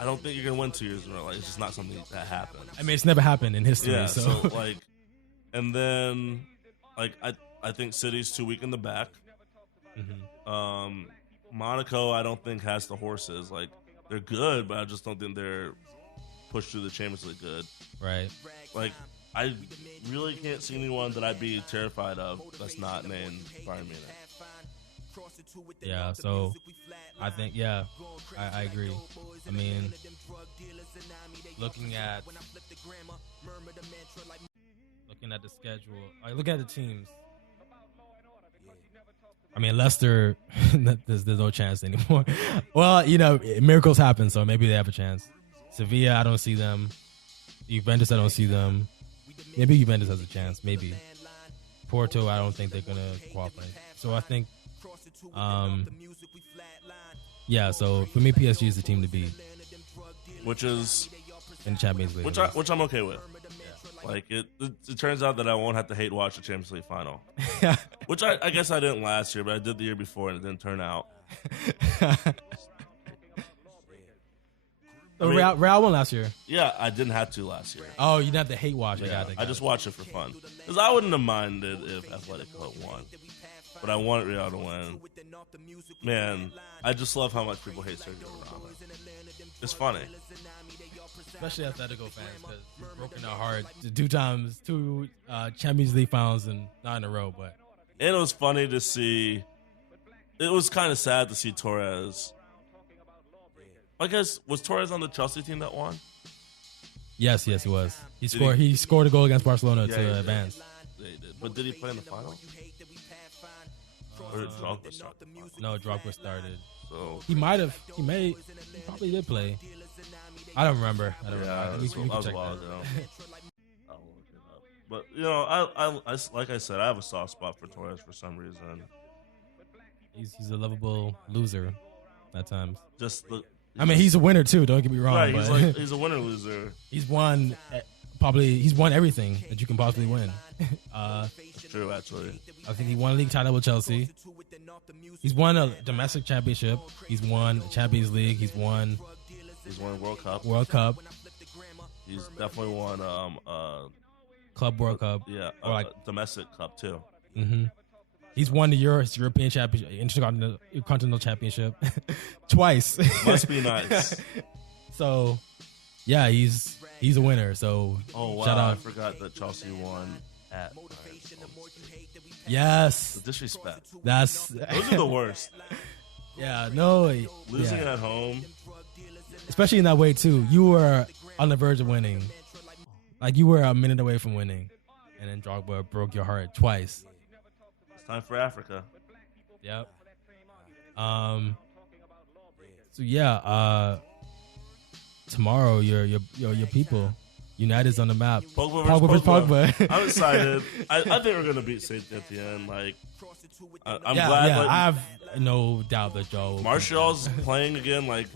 I don't think you're going to win 2 years in a row. It's just not something that happens. I mean, it's never happened in history. Yeah, so and then, I think City's too weak in the back. Mm-hmm. Monaco, I don't think has the horses. They're good, but I just don't think they're pushed through the Champions League good. Right. I really can't see anyone that I'd be terrified of that's not named Bayern Munich. Yeah, so I think, I agree. I mean, looking at the schedule, looking at the teams, I mean, Leicester, there's no chance anymore. Well, miracles happen, so maybe they have a chance. Sevilla, I don't see them. Juventus, I don't see them. Maybe Juventus has a chance, maybe. Porto, I don't think they're going to qualify. So I think, so for me, PSG is the team to beat. Which is? In the Champions League. Which I'm okay with. It turns out that I won't have to hate watch the Champions League final. Which I guess I didn't last year, but I did the year before and it didn't turn out. Real won last year. Yeah, I didn't have to last year. Oh, you didn't have to hate watch. Yeah, I I just watched it for fun. Because I wouldn't have minded if Athletic Club won. But I wanted Real to win. Man, I just love how much people hate Sergio Ramos. It's funny. Especially Atletico fans, because it's broken our heart two Champions League finals and not in a row. But And it was funny to see. It was kind of sad to see Torres. I guess, was Torres on the Chelsea team that won? yes, he was. He scored a goal against Barcelona to advance. Yeah, he did. But did he play in the final? Or did Drogba start the final? No, Drogba started. So He probably did play. I don't remember. yeah, We that can was a check while that. ago. I'll look it up. But you know, I like I said, I have a soft spot for Torres for some reason. He's a lovable loser at times. Just the. I mean, he's a winner too. Don't get me wrong. Right, but he's a winner loser. he's won everything that you can possibly win. It's true, actually. I think he won a league title with Chelsea. He's won a domestic championship. He's won a Champions League. He's won World Cup. World Cup, He's definitely won Club World Cup. yeah, Or domestic cup too. hmm He's won the European Championship, Intercontinental Championship twice. Must be nice. So, yeah, he's a winner. So, Oh wow, shout I out. forgot that Chelsea won at. Yes, The disrespect. that's Those are the worst. yeah. No, Losing yeah. at home. Especially in that way too. You were on the verge of winning, like you were a minute away from winning, and then Drogba broke your heart twice. It's time for Africa. Yep. So yeah. Tomorrow, your people, United's on the map. Pogba versus Pogba. I'm excited. I think we're gonna beat Saint Etienne. Like, I'm Yeah, glad. yeah, Like, I have no doubt that y'all will. Martial's playing again. Like,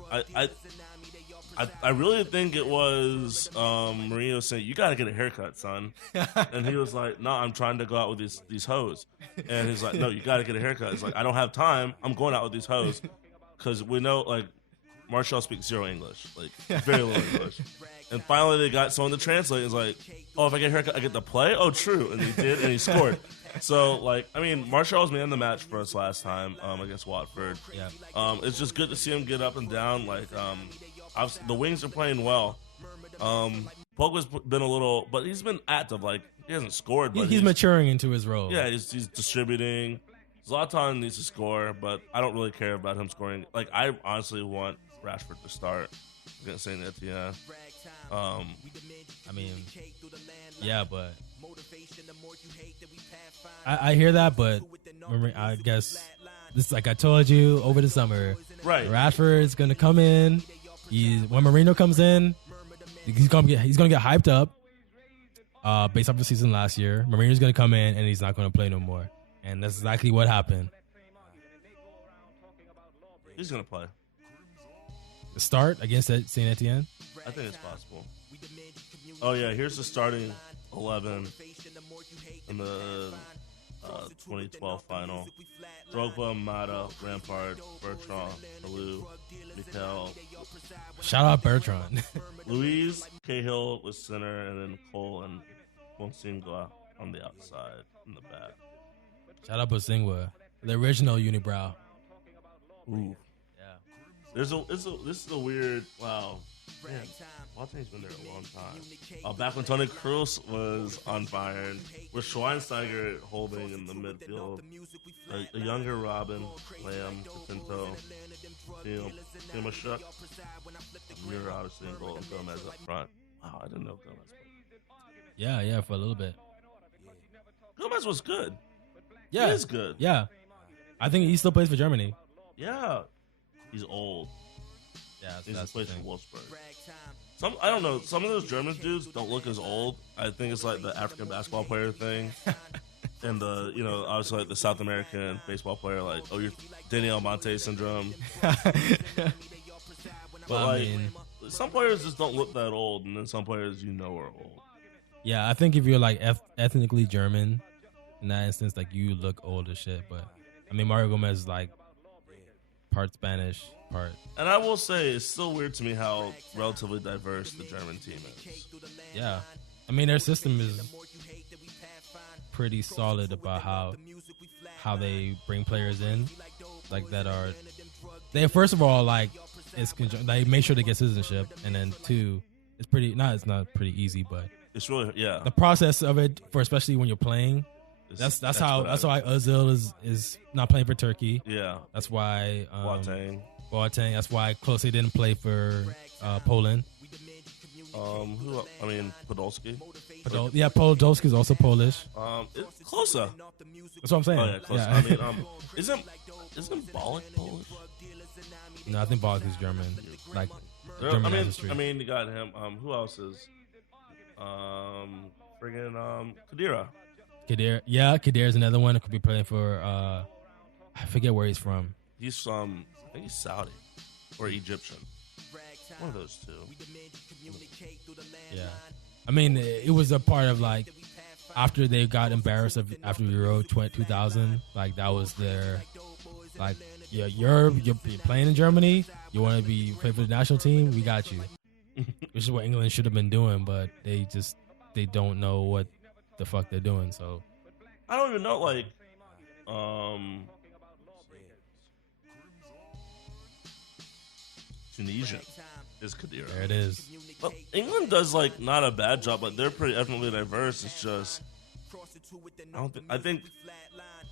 I really think it was Mourinho saying, "You got to get a haircut, son," and he was like, "No, I'm trying to go out with these hoes," and he's like, "No, you got to get a haircut." It's like, I don't have time. I'm going out with these hoes because we know like Martial speaks zero English, like very little English. And finally, they got someone to translate. It's like, "Oh, if I get a haircut, I get to play." Oh, true, and he did, and he scored. So, like, I mean, Martial was man of the match for us last time against Watford. Yeah. It's just good to see him get up and down. Like, the wings are playing well. Pogba's been a little, but he's been active. Like, he hasn't scored, but He's maturing into his role. yeah, he's distributing. Zlatan needs to score, but I don't really care about him scoring. Like, I honestly want Rashford to start against Saint Etienne. I mean, yeah, but I hear that, but I guess this, like I told you over the summer, Right. Rashford's gonna come in. When Mourinho comes in, he's gonna get hyped up. Based off the season last year, Mourinho's gonna come in and he's not gonna play no more, and that's exactly what happened. He's gonna play. The start against Saint Etienne. I think it's possible. Oh yeah, here's the starting 11 in the 2012 final. Drogba, Mata, Rampart, Bertrand, Alou, Mikel, Shout out Bertrand. Louise, Cahill was center, and then Cole and Monsingwa on the outside in the back. Shout out Bosingwa, the original unibrow. Ooh. Yeah. This is a weird, wow. Man, Boateng's been there a long time. Back when Toni Kroos was on fire, with Schweinsteiger holding in the midfield, a younger Robin, Lamb, Pinto, Timashuk, Muir obviously in goal, and Gomez up front. Wow, I didn't know Gomez played. Yeah, for a little bit. Gomez was good. Yeah, He is good. Yeah, I think he still plays for Germany. Yeah. He's old. Yeah, He's that's the plays for thing. Wolfsburg. I don't know. Some of those German dudes don't look as old. I think it's like the African basketball player thing, and the obviously like the South American baseball player. Like, oh, you're Daniel Monte syndrome. But I mean, some players just don't look that old, and then some players are old. yeah, I think if you're like ethnically German, in that instance, like you look old as shit. But I mean, Mario Gomez is like part Spanish, part. And I will say, it's still weird to me how relatively diverse the German team is. Yeah, I mean their system is pretty solid about how they bring players in, like that are. They first of all like they make sure they get citizenship, and then two, it's pretty. It's not pretty easy, but It's really the process of it for especially when you're playing. That's why Özil is not playing for Turkey. Yeah, that's why Boateng. That's why Klose didn't play for Poland. Podolski. Podolski is also Polish. It's closer. That's what I'm saying. Oh yeah, closer. Yeah. I mean, isn't Ballack Polish? No, I think Ballack is German. Like German ancestry. I mean, you got him. Who else is? Khedira. Khedira is another one that could be playing for. I forget where he's from. He's from. I think he's Saudi or Egyptian. One of those two. Yeah, I mean, it was a part of like after they got embarrassed after Euro 2000. Like that was their like, yeah, you're playing in Germany. You want to be play for the national team? We got you. Which is what England should have been doing, but they don't know what the fuck they're doing. So I don't even know. Like, Tunisian is Khedira. There it is. But England does like not a bad job, but they're pretty ethnically diverse. It's just I think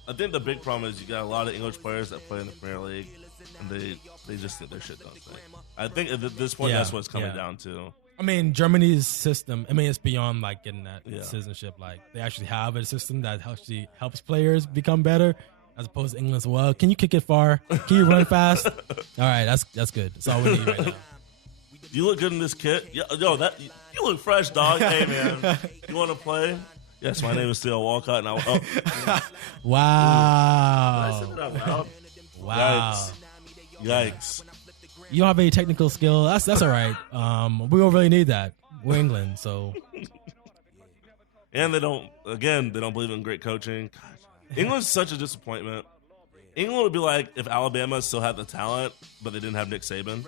the big problem is you got a lot of English players that play in the Premier League, and they just think their shit don't think. I think at this point that's what it's coming down to. I mean, Germany's system. I mean, it's beyond like getting that citizenship. Like they actually have a system that actually helps players become better, as opposed to England's. Well, can you kick it far? Can you run fast? All right, that's good. That's all we need right now. You look good in this kit. You look fresh, dog. Hey man, you want to play? Yes, my name is Theo Walcott, and wow. Did I say that out loud? Wow. Yikes. You don't have any technical skill. That's all right. We don't really need that. We're England, so. And they don't believe in great coaching. God. England's such a disappointment. England would be like if Alabama still had the talent, but they didn't have Nick Saban.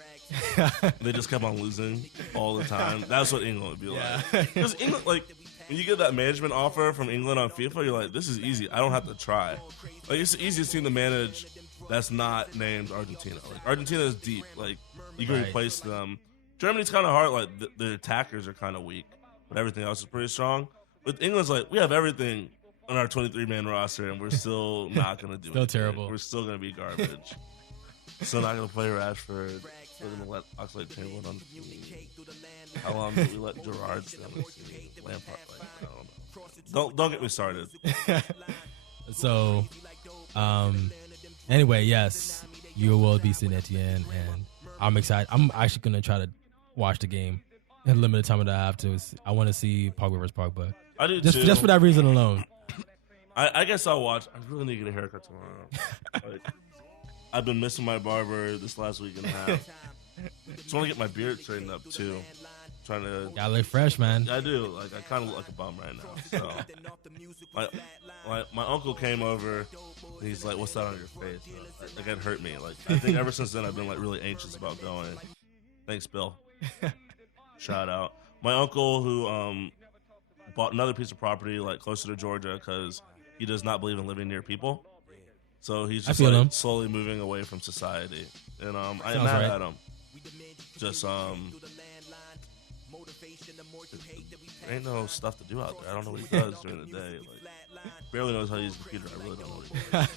They just kept on losing all the time. That's what England would be like. Because England, like, when you get that management offer from England on FIFA, you're like, this is easy. I don't have to try. Like, it's the easiest team to manage that's not named Argentina. Like, Argentina is deep. Like, you can replace them. Germany's kind of hard. Like, the attackers are kind of weak, but everything else is pretty strong. But England's like, we have everything on our 23-man roster, and we're still not going to do it. Still terrible. We're still going to be garbage. Still not going to play Rashford. Still going to let Oxlade-Chamberlain on the team. How long do we let Gerrard stay on the team? Lampard, like, I don't know. Don't get me started. So, anyway, yes, you will be Saint Etienne, and I'm excited. I'm actually going to try to watch the game in the limited time that I have to. I want to see Pogba versus Pogba. I do just, too. Just for that reason alone. I guess I'll watch. I really need to get a haircut tomorrow. Like, I've been missing my barber this last week and a half. Just want to get my beard straightened up too. Trying to. Gotta look fresh, man. I do. Like I kind of look like a bum right now. So, my uncle came over. And he's like, "What's that on your face?" Like it hurt me. Like I think ever since then I've been like really anxious about going. Thanks, Bill. Shout out. My uncle who bought another piece of property like closer to Georgia because he does not believe in living near people. So he's just like slowly moving away from society, and I'm mad at him. Just there ain't no stuff to do out there. I don't know what he does during the day. Like barely knows how to use a computer. I really don't know what he does.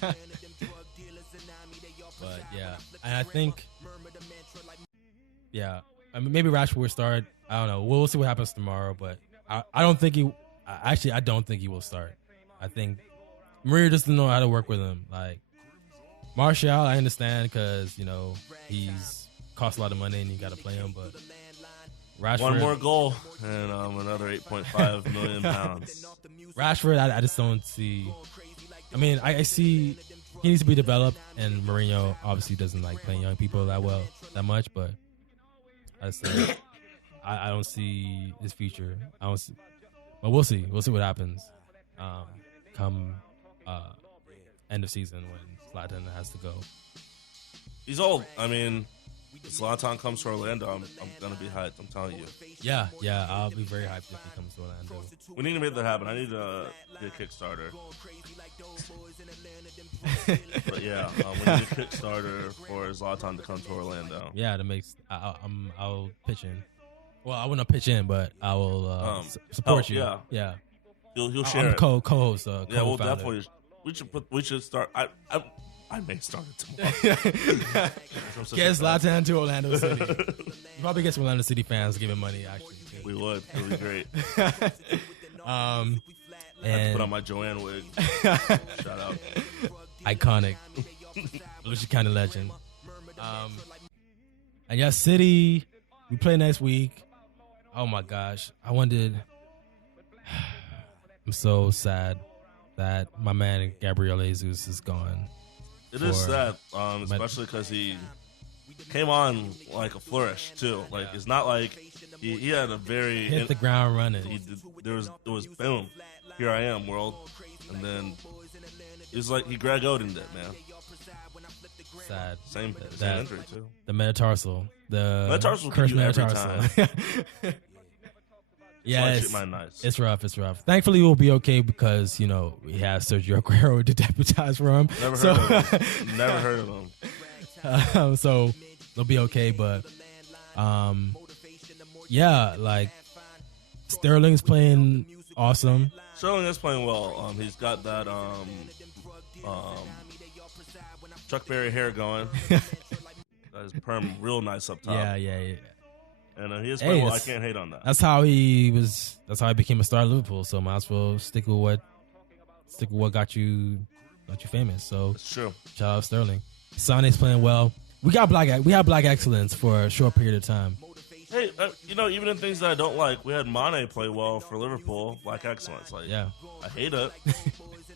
But yeah, and I think I mean maybe Rashford will start. I don't know. We'll see what happens tomorrow, but I don't think he. Actually, I don't think he will start. I think Mourinho just doesn't know how to work with him. Like Martial, I understand because he's cost a lot of money and you got to play him. But Rashford, one more goal and another 8.5 million pounds. Rashford, I just don't see. I mean, I see he needs to be developed, and Mourinho obviously doesn't like playing young people that much. But I don't see his future. I don't see. But we'll see. We'll see what happens come end of season when Zlatan has to go. He's old. I mean, if Zlatan comes to Orlando, I'm gonna be hyped. I'm telling you. Yeah, I'll be very hyped if he comes to Orlando. We need to make that happen. I need to get a Kickstarter. But yeah, we need a Kickstarter for Zlatan to come to Orlando. Yeah, that makes. I'll pitch in. Well, I wouldn't pitch in, but I will support you. Yeah. You'll share. I'm it. co-host. Yeah, well, definitely. We should start. I may start it tomorrow. Get Zlatan to Orlando City. You probably get some Orlando City fans giving money. Actually, too. We would. It would be great. And I have to put on my Joanne wig. Shout out. Iconic. Lucia kind of legend. And yeah, City. We play next week. Oh my gosh, I wondered. I'm so sad that my man Gabriel Jesus is gone. It is sad, especially because he came on like a flourish too. Like it's not like he had a very hit the ground running. There was boom, here I am world, and then it was like he Greg Oden did, man. Sad. Same injury too. The metatarsal. The metatarsal cursed metatarsal. Yeah, it's rough. It's rough. Thankfully, we'll be okay because we have Sergio Aguero to deputize for him. Never heard of him. So they'll be okay. But yeah, like Sterling's playing awesome. Sterling is playing well. He's got that Chuck Berry hair going. That is perm real nice up top. Yeah. And he is playing well. I can't hate on that. That's how he became a star of Liverpool. So might as well stick with what got you famous. So it's true. Shout out Sterling. Sane's playing well. We have black excellence for a short period of time. Hey, even in things that I don't like, we had Mane play well for Liverpool. Black excellence. Like, yeah, I hate it,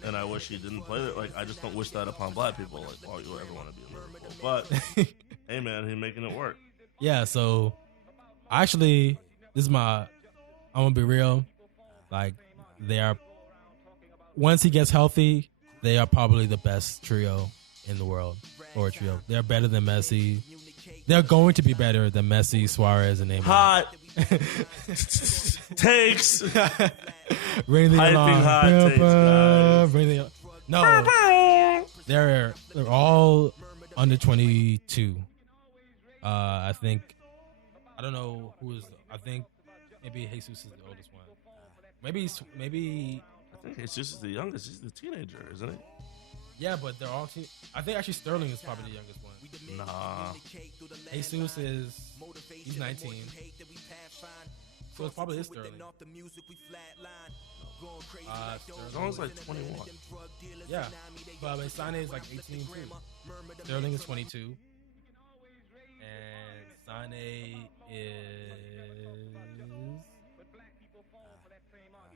and I wish he didn't play it. Like, I just don't wish that upon black people. Like, why would you ever want to be in Liverpool? But hey, man, he's making it work. Yeah. So. Actually, I'm gonna be real. Like, once he gets healthy, they are probably the best trio in the world. Or trio. They're better than Messi. They're going to be better than Messi, Suarez, and Neymar. Hot takes. Ring the alarm. Hot takes, No. They're all under 22. I think. I don't know who is. I think maybe Jesus is the oldest one. Maybe. I think Jesus is the youngest. He's the teenager, isn't he? Yeah, but they're all. I think actually Sterling is probably the youngest one. Nah. Jesus he's 19. So it's probably Sterling. Sterling's like 21. Yeah, but Sane is like 18 too. Sterling is 22. And Sane is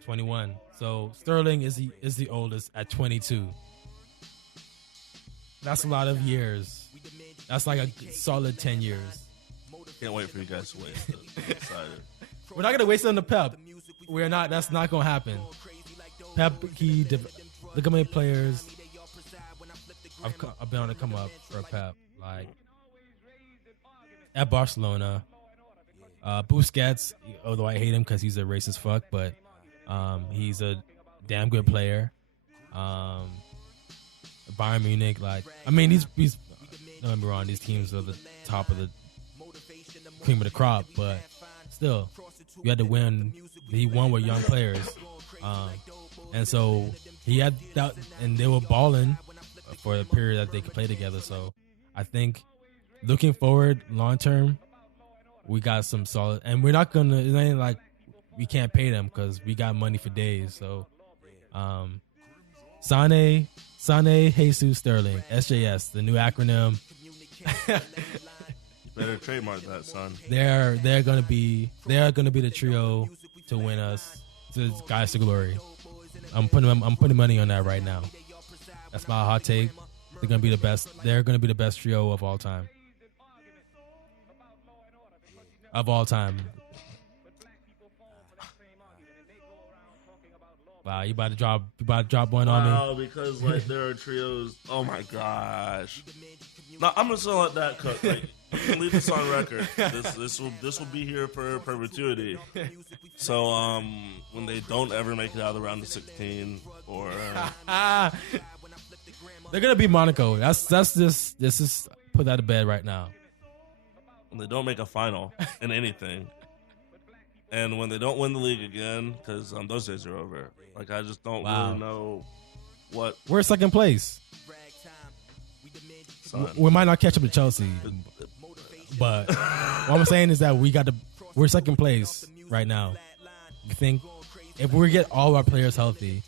21. So Sterling is the oldest at 22. That's a lot of years. That's like a solid 10 years. Can't wait for you guys to wait. I'm excited. We're not gonna waste it on the Pep. We're not. That's not gonna happen. Pep, look how many players I've been on to come up for Pep. Like at Barcelona, Busquets. Although I hate him because he's a racist fuck, but he's a damn good player. Bayern Munich, he's don't get me wrong, these teams are the top of the cream of the crop, but still, you had to win. He won with young players, and so he had that, and they were balling for the period that they could play together. So I think looking forward, long term, we got some solid, and we're not gonna. It ain't like we can't pay them because we got money for days. So, Sane, Jesus, Sterling, SJS, the new acronym. You better trademark that, son. They're gonna be the trio to win us to guys to glory. I'm putting money on that right now. That's my hot take. They're gonna be the best. They're gonna be the best trio of all time. Wow, you about to drop one on me? Wow, because like there are trios. Oh my gosh. No, I'm just gonna let that cook. Like, you can leave this on record. This will be here for perpetuity. So when they don't ever make it out of the round of 16, or they're gonna be Monaco. That's just this is put that to bed right now. when they don't make a final in anything, and when they don't win the league again, because those days are over. Like I just don't really know what. We're second place. Son. We might not catch up to Chelsea, but what I'm saying is that we're second place right now. You think if we get all our players healthy,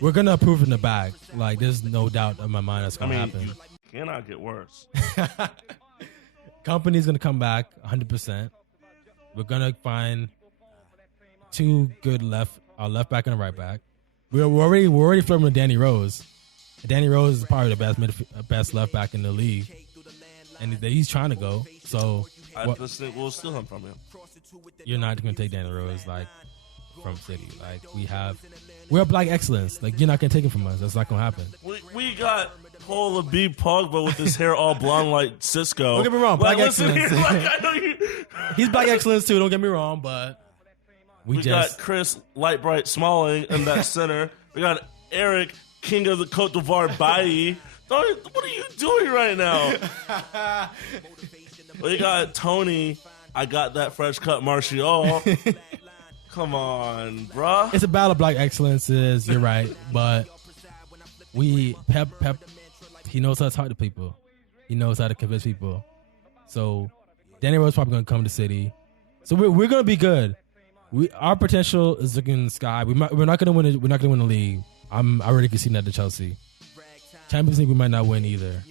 we're gonna improve in the back. Like there's no doubt in my mind that's gonna happen. You cannot get worse. Company's gonna come back 100%. We're gonna find two good left back and a right back. We're already flirting with Danny Rose. Danny Rose is probably the best left back in the league, and he's trying to go. So I just think we'll steal him from him. You're not going to take Danny Rose like from City. Like we're Black excellence. Like you're not going to take him from us. That's not going to happen. We got Paul B. Pogba with his hair all blonde like Cisco. Don't get me wrong, Black excellence. Here, like, I know you. He's Black excellence too. Don't get me wrong, but we got Chris Light Bright Smalling in that center. We got Eric, King of the Cote d'Ivoire Bailly. What are you doing right now? We got Tony. I got that fresh cut Martial. Come on, bruh. It's a battle of Black excellences. You're right, but Pep. He knows how to talk to people. He knows how to convince people. So Danny Rose probably going to come to City. So we're going to be good. Our potential is looking in the sky. We're not going to win. We're not going to win the league. I already can see that to Chelsea. Champions League we might not win either,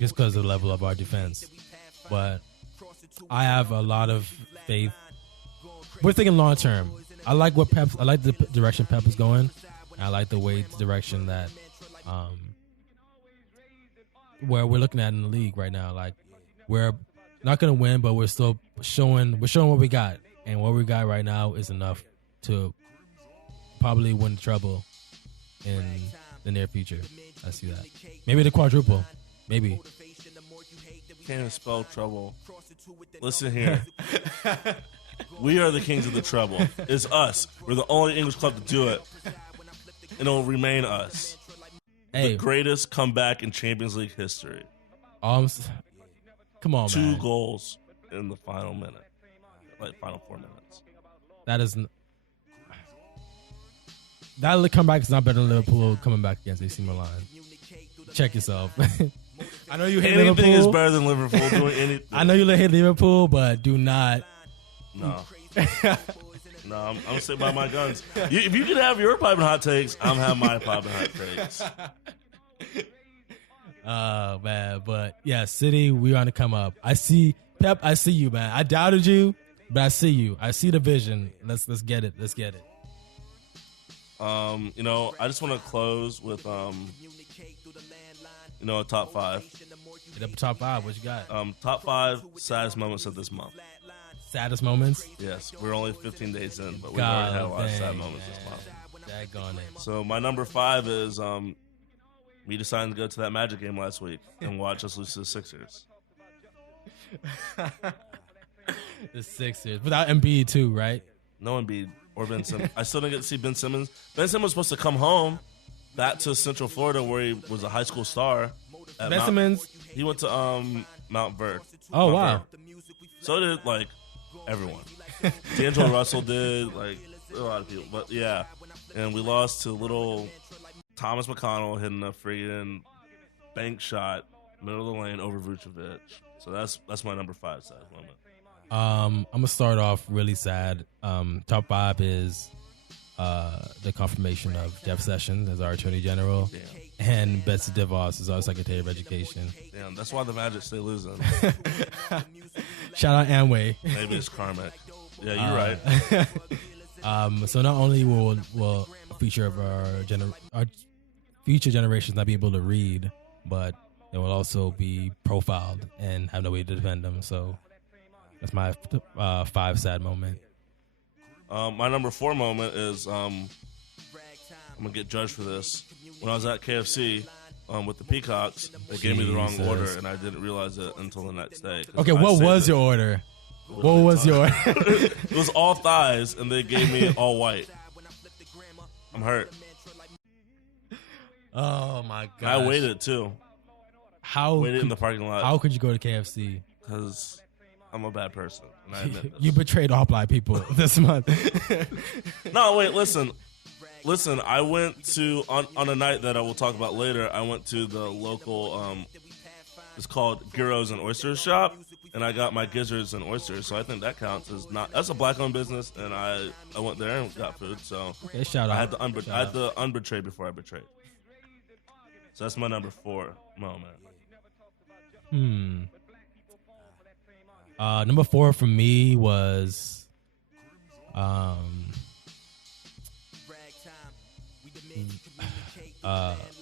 just because of the level of our defense. But I have a lot of faith. We're thinking long term. I like the direction Pep is going. I like the direction that where we're looking at in the league right now. Like we're not going to win, but we're still showing what we got, and what we got right now is enough to probably win the treble in the near future. I see that. Maybe the quadruple. Maybe. Can't even spell trouble. Listen here. We are the kings of the treble. It's us. We're the only English club to do it. And it'll remain us. Hey. The greatest comeback in Champions League history. Come on, 2 man. 2 goals in the final minute. Like final 4 minutes. That comeback is not better than Liverpool coming back against AC Milan. Check yourself. I know you hate Liverpool. Anything is better than Liverpool doing anything. I know you hate Liverpool, but do not. No. No, I'm going to stick by my guns. If you can have your piping hot takes, I'm having my piping hot takes. Oh, man. But, yeah, City, we're on to come up. I see, Pep, I see you, man. I doubted you, but I see you. I see the vision. Let's get it. Let's get it. I just want to close with, a top 5. Get up to top 5. What you got? Top 5 saddest moments of this month. Saddest moments? Yes, we're only 15 days in, but we've already had a lot of sad moments this month. Daggone it. So my number 5 is me deciding to go to that Magic game last week and watch us lose to the Sixers. The Sixers. Without Embiid too, right? No Embiid or Ben Simmons. I still didn't get to see Ben Simmons. Ben Simmons was supposed to come home back to Central Florida where he was a high school star. Ben Simmons? He went to Mount Verde. Oh, wow. So did, everyone. D'Angelo Russell did, a lot of people. But, yeah. And we lost to little Thomas McConnell hitting a friggin' bank shot, middle of the lane over Vucevic. So that's my number 5 sad moment. I'm going to start off really sad. Top 5 is the confirmation of Jeff Sessions as our Attorney General. Damn. And Betsy DeVos as our Secretary of Education. Damn, that's why the Magic stay losing. Shout out Amway. Maybe it's karmic. Yeah, you're right. So not only will a feature of our future generations not be able to read, but they will also be profiled and have no way to defend them. So that's my 5 sad moment. My number 4 moment is I'm gonna get judged for this. When I was at KFC with the Peacocks, they gave me the wrong order, and I didn't realize it until the next day. Okay, what was your order? What was your? It was all thighs, and they gave me all white. I'm hurt. Oh my god! I waited too. Waited in the parking lot. How could you go to KFC? Because I'm a bad person. And I admit this. You betrayed all black people this month. No, wait, listen. I went to on a night that I will talk about later. I went to the local. It's called Gyros and Oysters shop, and I got my gizzards and oysters. So I think that counts as not. That's a black-owned business, and I went there and got food. So okay, shout out. I had to unbetray before I betrayed. So that's my number 4 moment. Number 4 for me was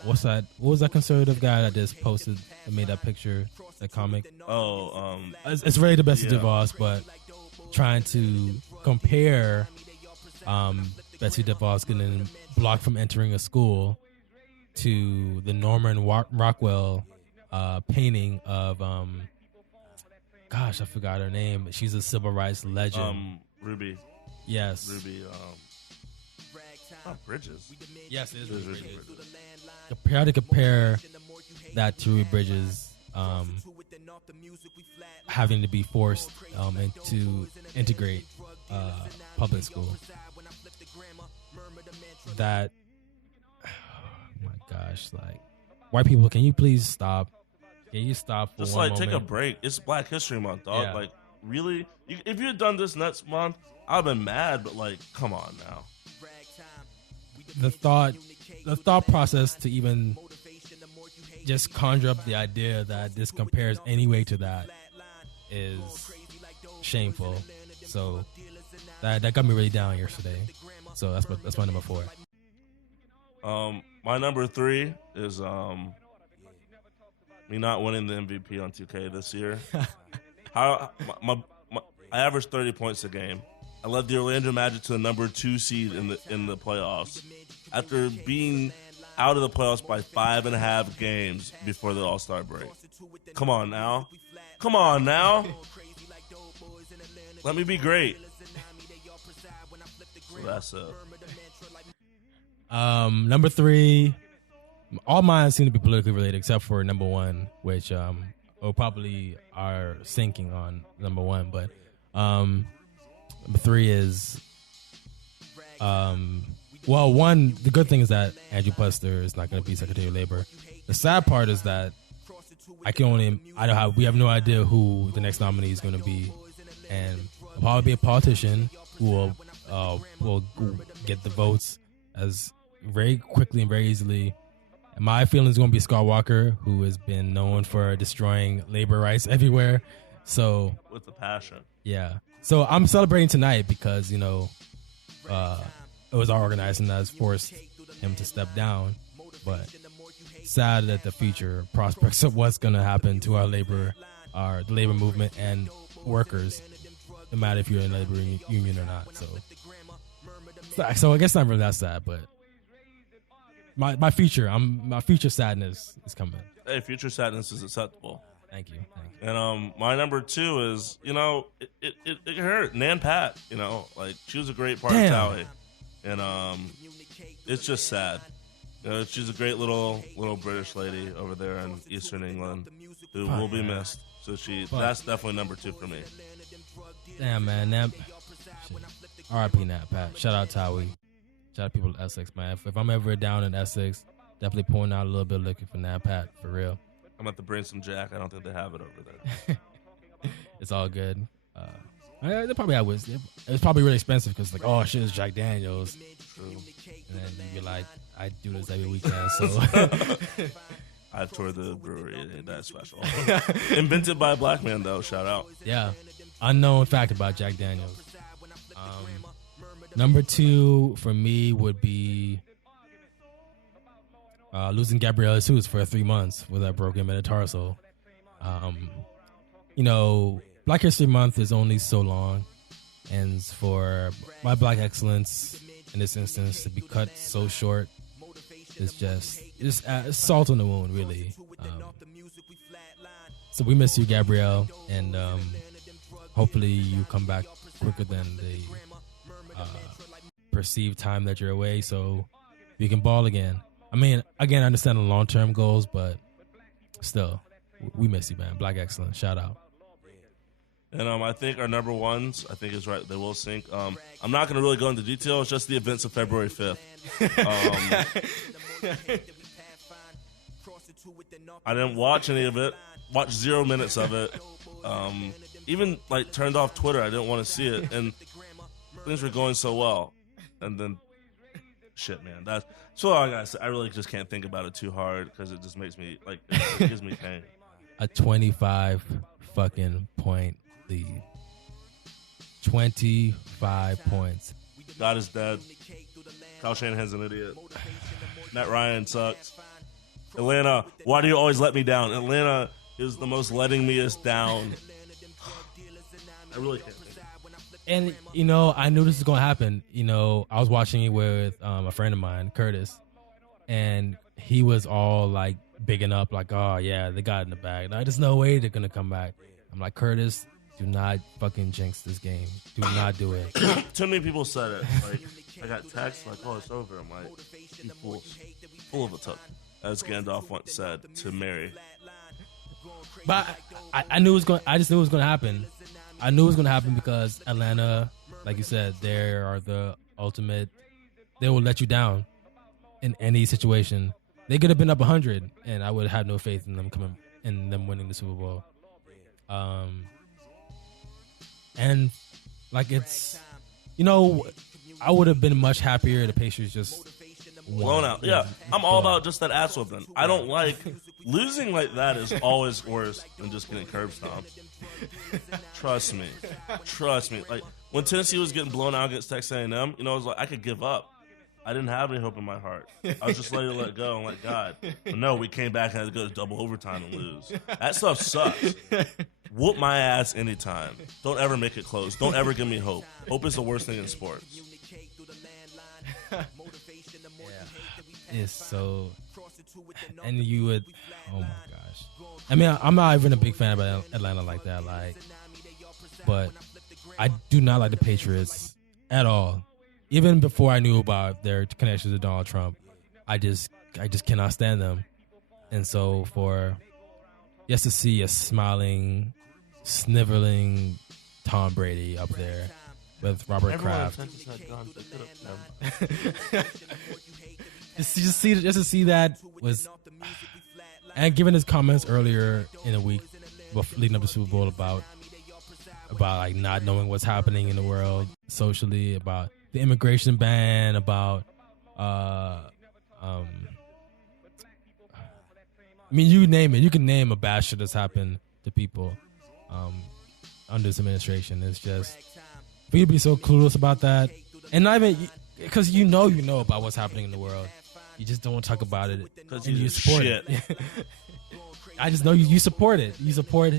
what's that? What was that conservative guy that just posted and made that picture, that comic? It's really the best of DeVos, but trying to compare Betsy DeVos getting blocked from entering a school to the Norman Rockwell painting of gosh, I forgot her name. She's a civil rights legend. Ruby. Yes. Ruby. Bridges. Yes, it is Ruby Bridges. Compare that to Ruby Bridges having to be forced to integrate public school. That, oh my gosh, like, white people, can you please stop? Can you stop for just one like moment? Take a break. It's Black History Month, dog. Yeah. Like, really? If you had done this next month, I'd have been mad, but like, come on now. The thought process to even just conjure up the idea that this compares anyway to that is shameful. So that got me really down yesterday. So that's my number 4. My number 3 is me not winning the MVP on 2K this year. I averaged 30 points a game. I led the Orlando Magic to the number 2 seed in the playoffs after being out of the playoffs by 5.5 games before the All-Star break. Come on now. Let me be great. So that's it. Number 3, all mine seem to be politically related except for number 1, which will probably are sinking on number 1. But number 3 is one. The good thing is that Andrew Puster is not going to be Secretary of Labor. The sad part is that we have no idea who the next nominee is going to be, and it'll probably be a politician who will get the votes as very quickly and very easily. And my feeling is going to be Scott Walker, who has been known for destroying labor rights everywhere. So with the passion, yeah. So I'm celebrating tonight because it was our organizing that has forced him to step down. But sad that the future prospects of what's going to happen to the labor movement and workers, no matter if you're in a labor union or not. So I guess not really that sad, but my future sadness is coming. Hey, future sadness is acceptable. Thank you. And my number 2 is, it hurt. Nan Pat, like, she was a great part of TOWIE. And it's just sad. She's a great little British lady over there in Eastern England who will be missed. So that's definitely number 2 for me. Damn, man. R.I.P. Nat Pat. Shout out TOWIE. Shout out people in Essex, man. If I'm ever down in Essex, definitely pouring out a little bit looking for Nat Pat, for real. I'm at the bring some Jack. I don't think they have it over there. It's all good. They probably have whiskey. It's probably really expensive because, like, oh shit, it's Jack Daniels. True. And then you'd be like, I do this every weekend, so. I toured the brewery. It ain't that special. Invented by a black man, though. Shout out. Yeah. Unknown fact about Jack Daniels. Number 2 for me would be losing Gabrielle Jesus for 3 months with a broken metatarsal. Black History Month is only so long. and for my black excellence in this instance to be cut so short is just salt on the wound, really. So we miss you, Gabrielle, and hopefully you come back quicker than the perceived time that you're away, so you can ball again. I mean, again, I understand the long-term goals, but still, we miss you, man. Black excellence, shout out. And I think our number ones, I think is right. They will sync. I'm not going to really go into detail. It's just the events of February 5th. I didn't watch any of it. Watched 0 minutes of it. Even like turned off Twitter. I didn't want to see it. And things were going so well. And then, shit, man. That's all I got to say. I really just can't think about it too hard because it just makes me, like, it gives me pain. A 25 fucking point lead. 25 points. God is dead. Kyle Shanahan's an idiot. Matt Ryan sucks. Atlanta, why do you always let me down? Atlanta is the most letting me down. I really can't think. And, you know, I knew this was going to happen. You know, I was watching it with a friend of mine, Curtis, and he was all, like, bigging up, like, oh, yeah, they got it in the bag. Like, there's no way they're going to come back. I'm like, Curtis, do not fucking jinx this game. Do not do it. Too many people said it. Like, I got texts like, oh, it's over. I'm like, you fools. Full of a took, as Gandalf once said to Mary. But I knew it was going. I just knew it was going to happen. I knew it was going to happen because Atlanta, like you said, they are the ultimate. They will let you down in any situation. They could have been up 100, and I would have no faith in them winning the Super Bowl. And like it's, you know, I would have been much happier. The Pacers just blown out. Yeah, I'm all about just that ass whooping. I don't like losing like that. Is always worse than just getting curb stomped. Trust me. Like when Tennessee was getting blown out against Texas A&M, you know, I was like, I could give up. I didn't have any hope in my heart. I was just ready to let go. I'm like, God. But no, we came back and had to go to double overtime and lose. That stuff sucks. Whoop my ass anytime. Don't ever make it close. Don't ever give me hope. Hope is the worst thing in sports. Yeah. It's so, and you would, oh my gosh. I mean, I'm not even a big fan of Atlanta like that, like, but I do not like the Patriots at all. Even before I knew about their connections to Donald Trump, I just cannot stand them. And so for just to see a smiling, sniveling Tom Brady up there with Robert Kraft. just to see that was, and given his comments earlier in the week leading up to Super Bowl about like not knowing what's happening in the world socially, about the immigration ban, about I mean, you name it. You can name a bad shit that's happened to people under this administration. It's just for you to be so clueless about that, and not even because you know about what's happening in the world. You just don't want to talk about it because you support it. I just know you support it. You support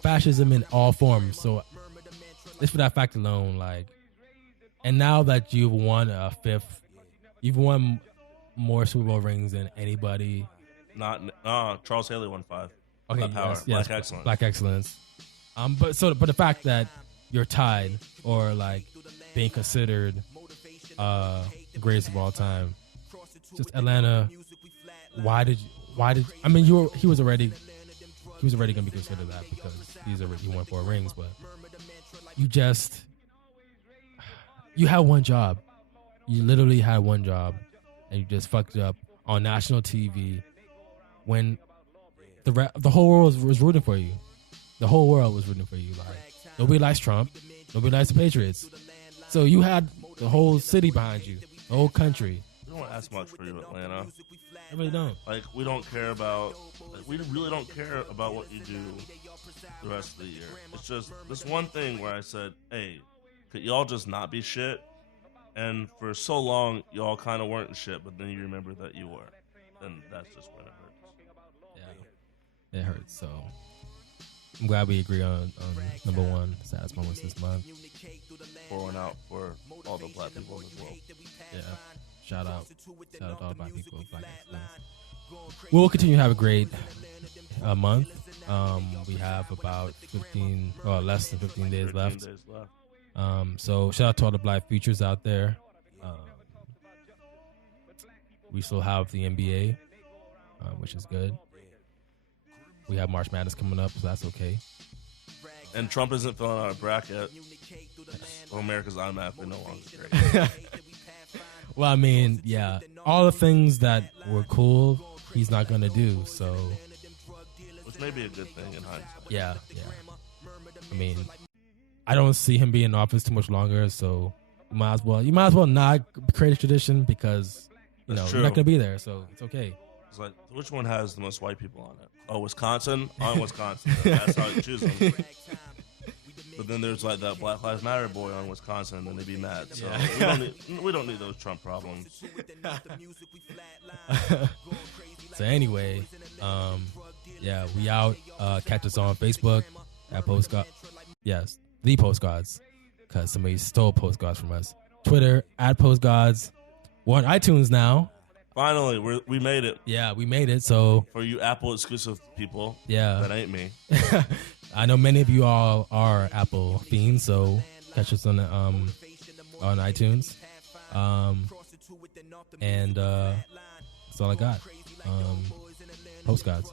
fascism in all forms. So just for that fact alone, like, and now that you've won a fifth, you've won more Super Bowl rings than anybody. Not Charles Haley won 5. Okay, power. Yes, Black excellence. Black excellence. But the fact that you're tied or like being considered the greatest of all time, just Atlanta. Why did I mean he was already gonna be considered that because he won 4 rings, but you had one job. You literally had one job, and you just fucked it up on national TV when the whole world was rooting for you. The whole world was rooting for you. Like, nobody likes Trump. Nobody likes the Patriots. So you had the whole city behind you, the whole country. We don't ask much for you, Atlanta. I really don't. Like, we don't care about. Like, we really don't care about what you do the rest of the year. It's just this one thing where I said, "Hey, could y'all just not be shit?" And for so long, y'all kind of weren't shit, but then you remember that you were, and that's just when it hurts. Yeah, it hurts. So I'm glad we agree on number one saddest moments this month. Pouring out for all the black people in this world. Yeah. Shout out to all the black people. Black excellence. We'll continue to have a great month. We have about 15, or less than 15 days left. So shout out to all the black futures out there. We still have the NBA, which is good. We have March Madness coming up, so that's okay. And Trump isn't filling out a bracket. Well, America's automatically no longer great. Well, I mean, yeah, all the things that were cool, he's not going to do, so. Which may be a good thing in hindsight. Yeah. I mean, I don't see him being in office too much longer, so you might as well not create a tradition because, you're not going to be there, so it's okay. It's like, which one has the most white people on it? Oh, Wisconsin? On Wisconsin. That's how you choose them. But then there's like that Black Lives Matter boy on Wisconsin, and they'd be mad. So we don't need those Trump problems. So anyway, yeah, we out. Catch us on Facebook at Postcard. Yes, the Postcards, because somebody stole Postcards from us. Twitter at Postcards. We're on iTunes now. Finally, we made it. Yeah, we made it. So for you Apple exclusive people, yeah, that ain't me. I know many of you all are Apple fiends, so catch us on iTunes. And that's all I got. Postcards.